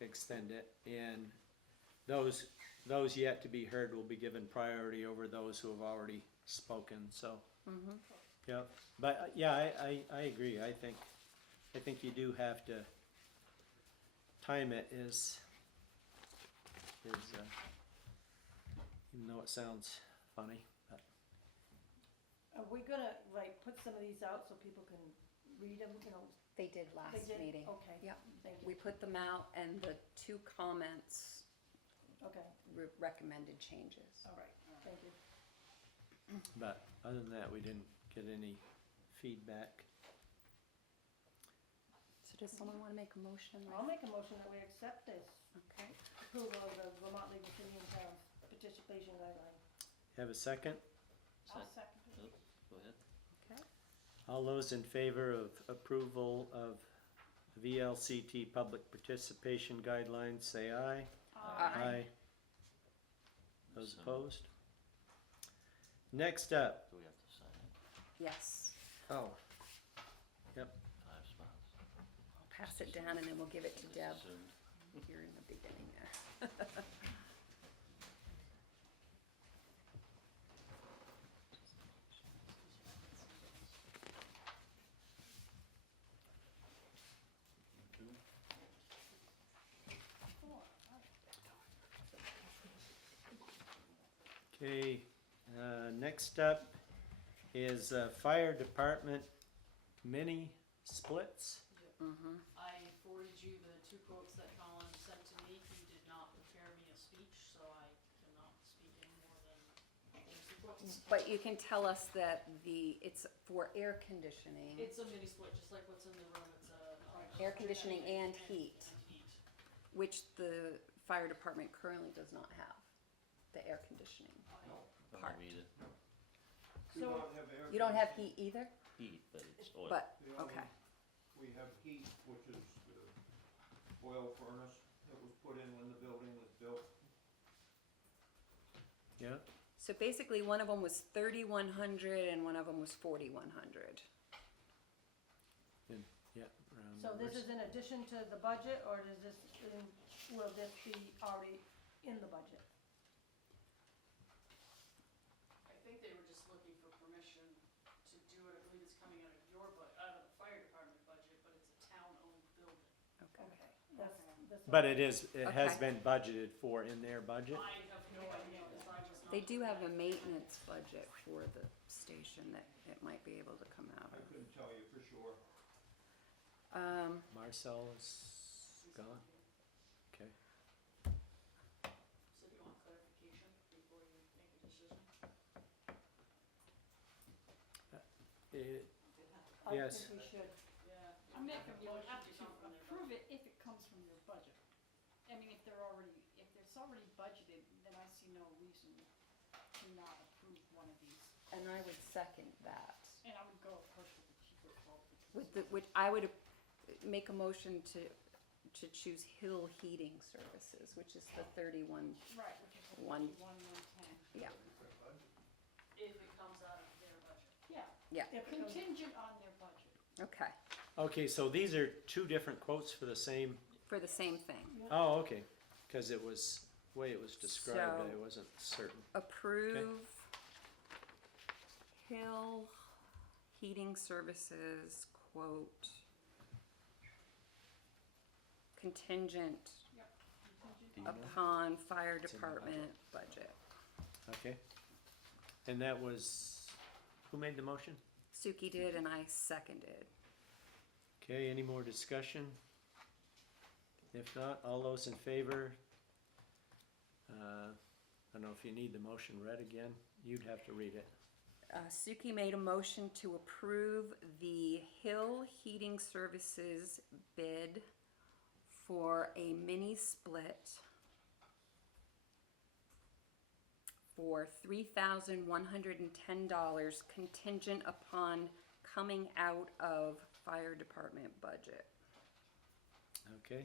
extend it, and those yet to be heard will be given priority over those who have already spoken. So, yeah. But yeah, I agree. I think you do have to time it. Even though it sounds funny. But. Are we gonna, put some of these out so people can read them, They did last They did? meeting. Okay. Yep. Thank We you. put them out, and the 2 comments Okay, recommended changes. all right, thank you. But other than that, we didn't get any feedback. So does someone want to make a motion? I'll make a motion that we accept this Okay. approval of the Vermont League of Cities and Towns participation guideline. Have a second? I'll second it. Oops, go ahead. Okay. All those in favor of approval of VLCT public participation guidelines, say aye. Aye. Those So- opposed? Next up, Do we have to sign it? Yes. oh, 5 spots. I'll pass it down, and then we'll give it to Just Deb assumed. here in the beginning there. okay, next up is fire department mini splits. Mm-hmm. I forwarded you the 2 quotes that Colin sent to me. He did not prepare me a speech, so I cannot speak any more than those 2 quotes. But you can tell us that it's for air conditioning. It's a mini split, just like what's in the room. It's a Air conditioning and heat. And heat. Which the fire department currently does not have, the air conditioning. Don't Part. read it. We So, don't have air you don't have conditioning. heat either? Heat, but it's oil. But, The only- okay, We have heat, which is the oil furnace that was put in when the building was built. Yeah, so basically one of them was 3,100 and one of them was 4,100. and, yeah, round So this numbers. is in addition to the budget, or will this be already in the budget? I think they were just looking for permission to do it. I believe it's coming out of out of the fire department budget, but it's a town-owned building. Okay. That's But it has Okay. been budgeted for in their budget. I have no idea, because I was not. They do have a maintenance budget for the station that it might be able to come out I of. couldn't tell you for sure. Marcel is gone. Okay. So do you want clarification? I Yes. think we should. Yeah. I make a It would motion have to to come from their approve it if it comes from your budget. I mean, if it's already budgeted, then I see no reason to not approve one of these. And I would second that. And I would go, of course, with the cheaper quote. Which I would make a motion to choose Hill Heating Services, which is the 31, Right, which is the One. 110. yeah. If it comes out of their budget. Yeah, Yeah, If it comes- contingent on their budget. okay, Okay, so these are two different quotes for the same, for the same thing. oh, okay, cause it was, the way it was described, I So- wasn't certain. Approve Hill Heating Services quote contingent Yep. Contingent Do you know? upon fire It's in the budget. department budget. Okay. And that was, who made the motion? Suki did and I seconded. Okay, any more discussion? If not, all those in favor? I don't know if you need the motion read again, you'd have to read it. Suki made a motion to approve the Hill Heating Services bid for a mini split for $3,110 contingent upon coming out of fire department budget. Okay.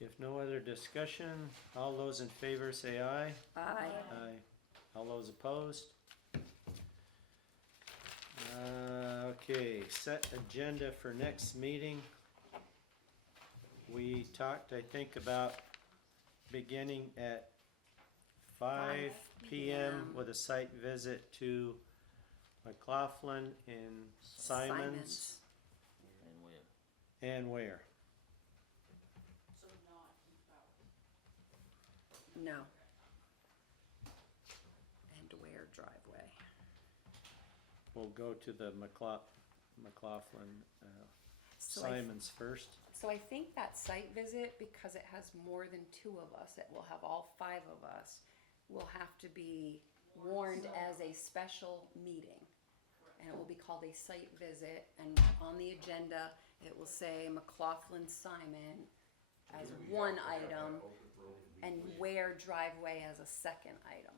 If no other discussion, all those in favor say aye. Aye. Aye. All those opposed? Okay, set agenda for next meeting. We talked, I think, about beginning at 5 p.m. with a site visit to McLaughlin and Simons And we, and where? So not East Valley. No. And Ware driveway. We'll go to the McLaughlin, So I Simons first. So I think that site visit, because it has more than 2 of us, it will have all 5 of us, will have to be warned as a special meeting. And it will be called a site visit, and on the agenda, it will say McLaughlin Simon as one item, and Ware driveway as a second item.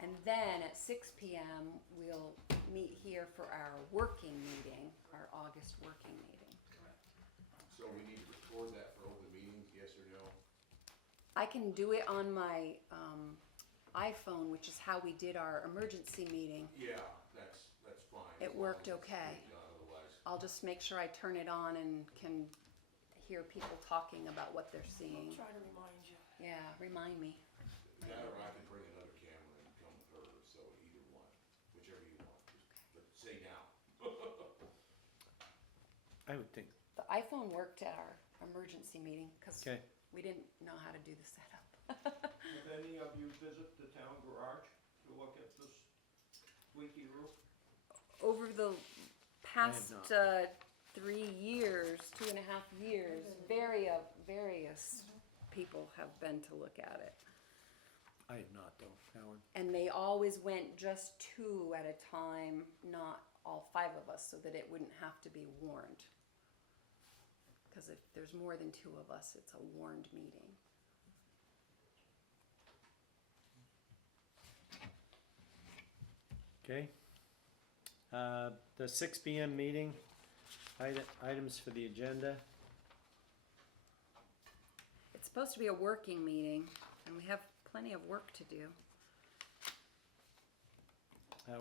And then at 6 p.m., we'll meet here for our working meeting, our August working meeting. So we need to record that for open meetings, yes or no? I can do it on my iPhone, which is how we did our emergency meeting. Yeah, that's fine. It as long worked as it's okay. done, otherwise. I'll just make sure I turn it on and can hear people talking about what they're I'll seeing. try to remind you. Yeah, remind me. That or I can bring another camera and come with her, so either one, whichever you want, but say now. I would think. The iPhone worked at our emergency meeting because Okay. we didn't know how to do the setup. Have any of you visit the town garage to look at this squeaky roof? Over the past not. 3 years, 2.5 years, various people have been to look at it. I have not though, Alan. And they always went just 2 at a time, not all 5 of us, so that it wouldn't have to be warned. Because if there's more than 2 of us, it's a warned meeting. Okay. The 6 p.m. meeting, items for the agenda. It's supposed to be a working meeting, and we have plenty of work to do.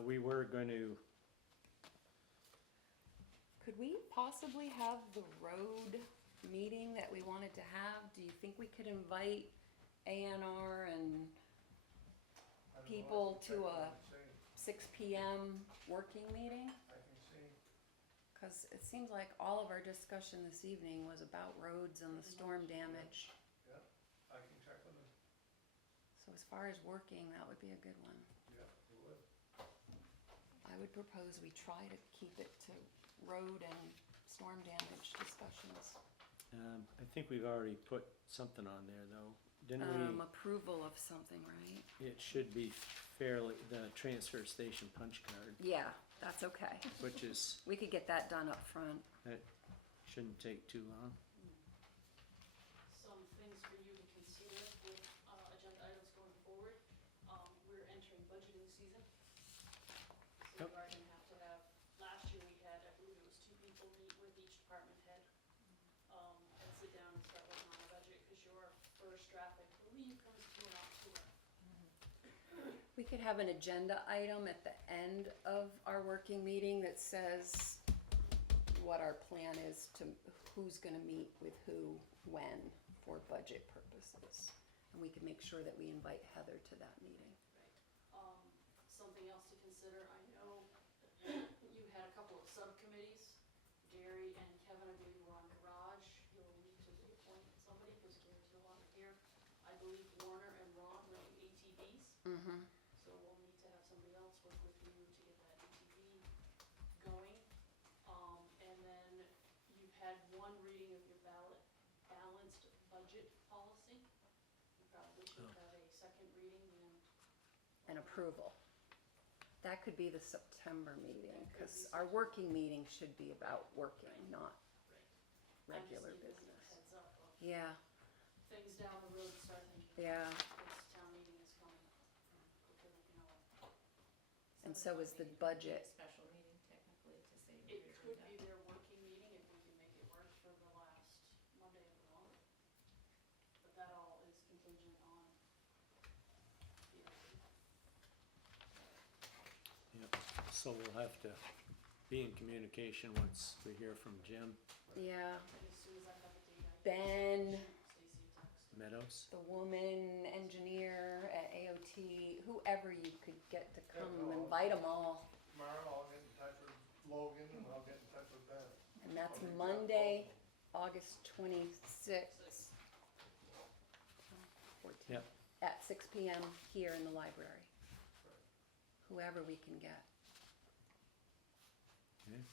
We were going to, Could we possibly have the road meeting that we wanted to have? Do you think we could invite A&R and people to a 6 p.m. working meeting? I can see. Because it seems like all of our discussion this evening was about roads and the storm damage. Yeah, I can check with them. So as far as working, that would be a good one. Yeah, you would. I would propose we try to keep it to road and storm damage discussions. I think we've already put something on there though, didn't we? Approval of something, right? It should be fairly, the transfer station punch card. Yeah, That's okay. which is, We could get that done up front. that shouldn't take too long. Some things for you to consider with, agenda items going forward. We're entering budgeting season. So Yep. we are gonna have to have, last year we had, I believe it was 2 people meet with each department head, and sit down and start working on the budget, cause your first draft, I believe, comes to in October. We could have an agenda item at the end of our working meeting that says what our plan is to, who's gonna meet with who, when, for budget purposes. And we can make sure that we invite Heather to that meeting. Something else to consider, I know you had a couple of subcommittees. Gary and Kevin, I believe, were on garage. You'll need to appoint somebody, because Gary's no longer here. I believe Warner and Ron were the ATVs. Mm-hmm. So we'll need to have somebody else work with you to get that ATV going. And then you've had one reading of your balanced budget policy. You probably should have a second reading and. And approval. That could be the September meeting, cause our working meeting should be about working, not regular I'm just giving you a business. heads up of Yeah, things down the road to start thinking. yeah. This town meeting is coming quicker than you know. And so is the budget. Special meeting technically to save It your could agenda. be their working meeting if we can make it work for the last Monday of the month. But that all is contingent on the Yep. So we'll have to be in communication once we hear from Jim Yeah, as soon as I have a date, I Ben, can shoot Stacy a text. Meadows. the woman engineer at AOT, whoever you could get to come, invite them all. Tomorrow I'll get in touch with Logan and I'll get in touch with Ben. And that's I'll reach out to Monday, both of them. August 26th. 14th. Yep. At 6 PM here in the library. Whoever we can get. Okay.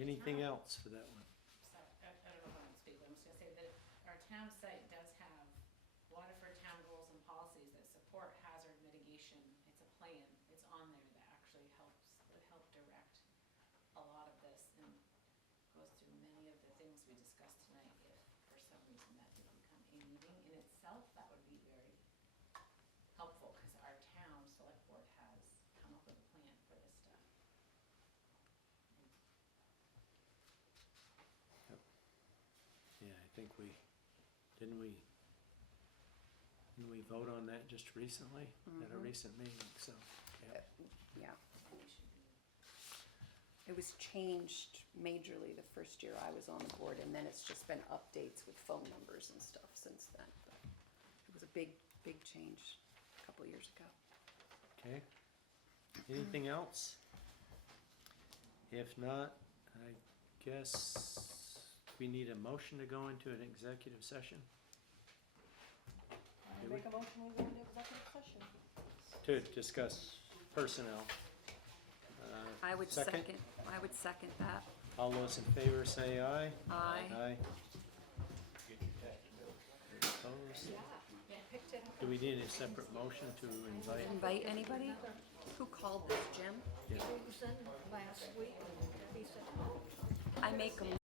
Anything else for that one? So, I don't know if I want to speak, but I'm just gonna say that our town site does have Waterford town goals and policies that support hazard mitigation. It's a plan, it's on there that actually would help direct a lot of this and goes through many of the things we discussed tonight. If for some reason that didn't become a meeting in itself, that would be very helpful, because our town select board has come up with a plan for this stuff. Yeah, I think didn't we vote on that just recently at a Mhm. recent meeting, so, yeah. Yeah. We should be. It was changed majorly the first year I was on the board, and then it's just been updates with phone numbers and stuff since then. But it was a big, big change a couple years ago. Okay. Anything else? If not, I guess we need a motion to go into an executive session I make a motion, we go into executive session. to discuss personnel. I would Second? second that. All those in favor say aye. Aye. Aye. Opposed? Do we need a separate motion to invite? Invite anybody? Who called this, Jim? Yeah. Last week, he said, I make a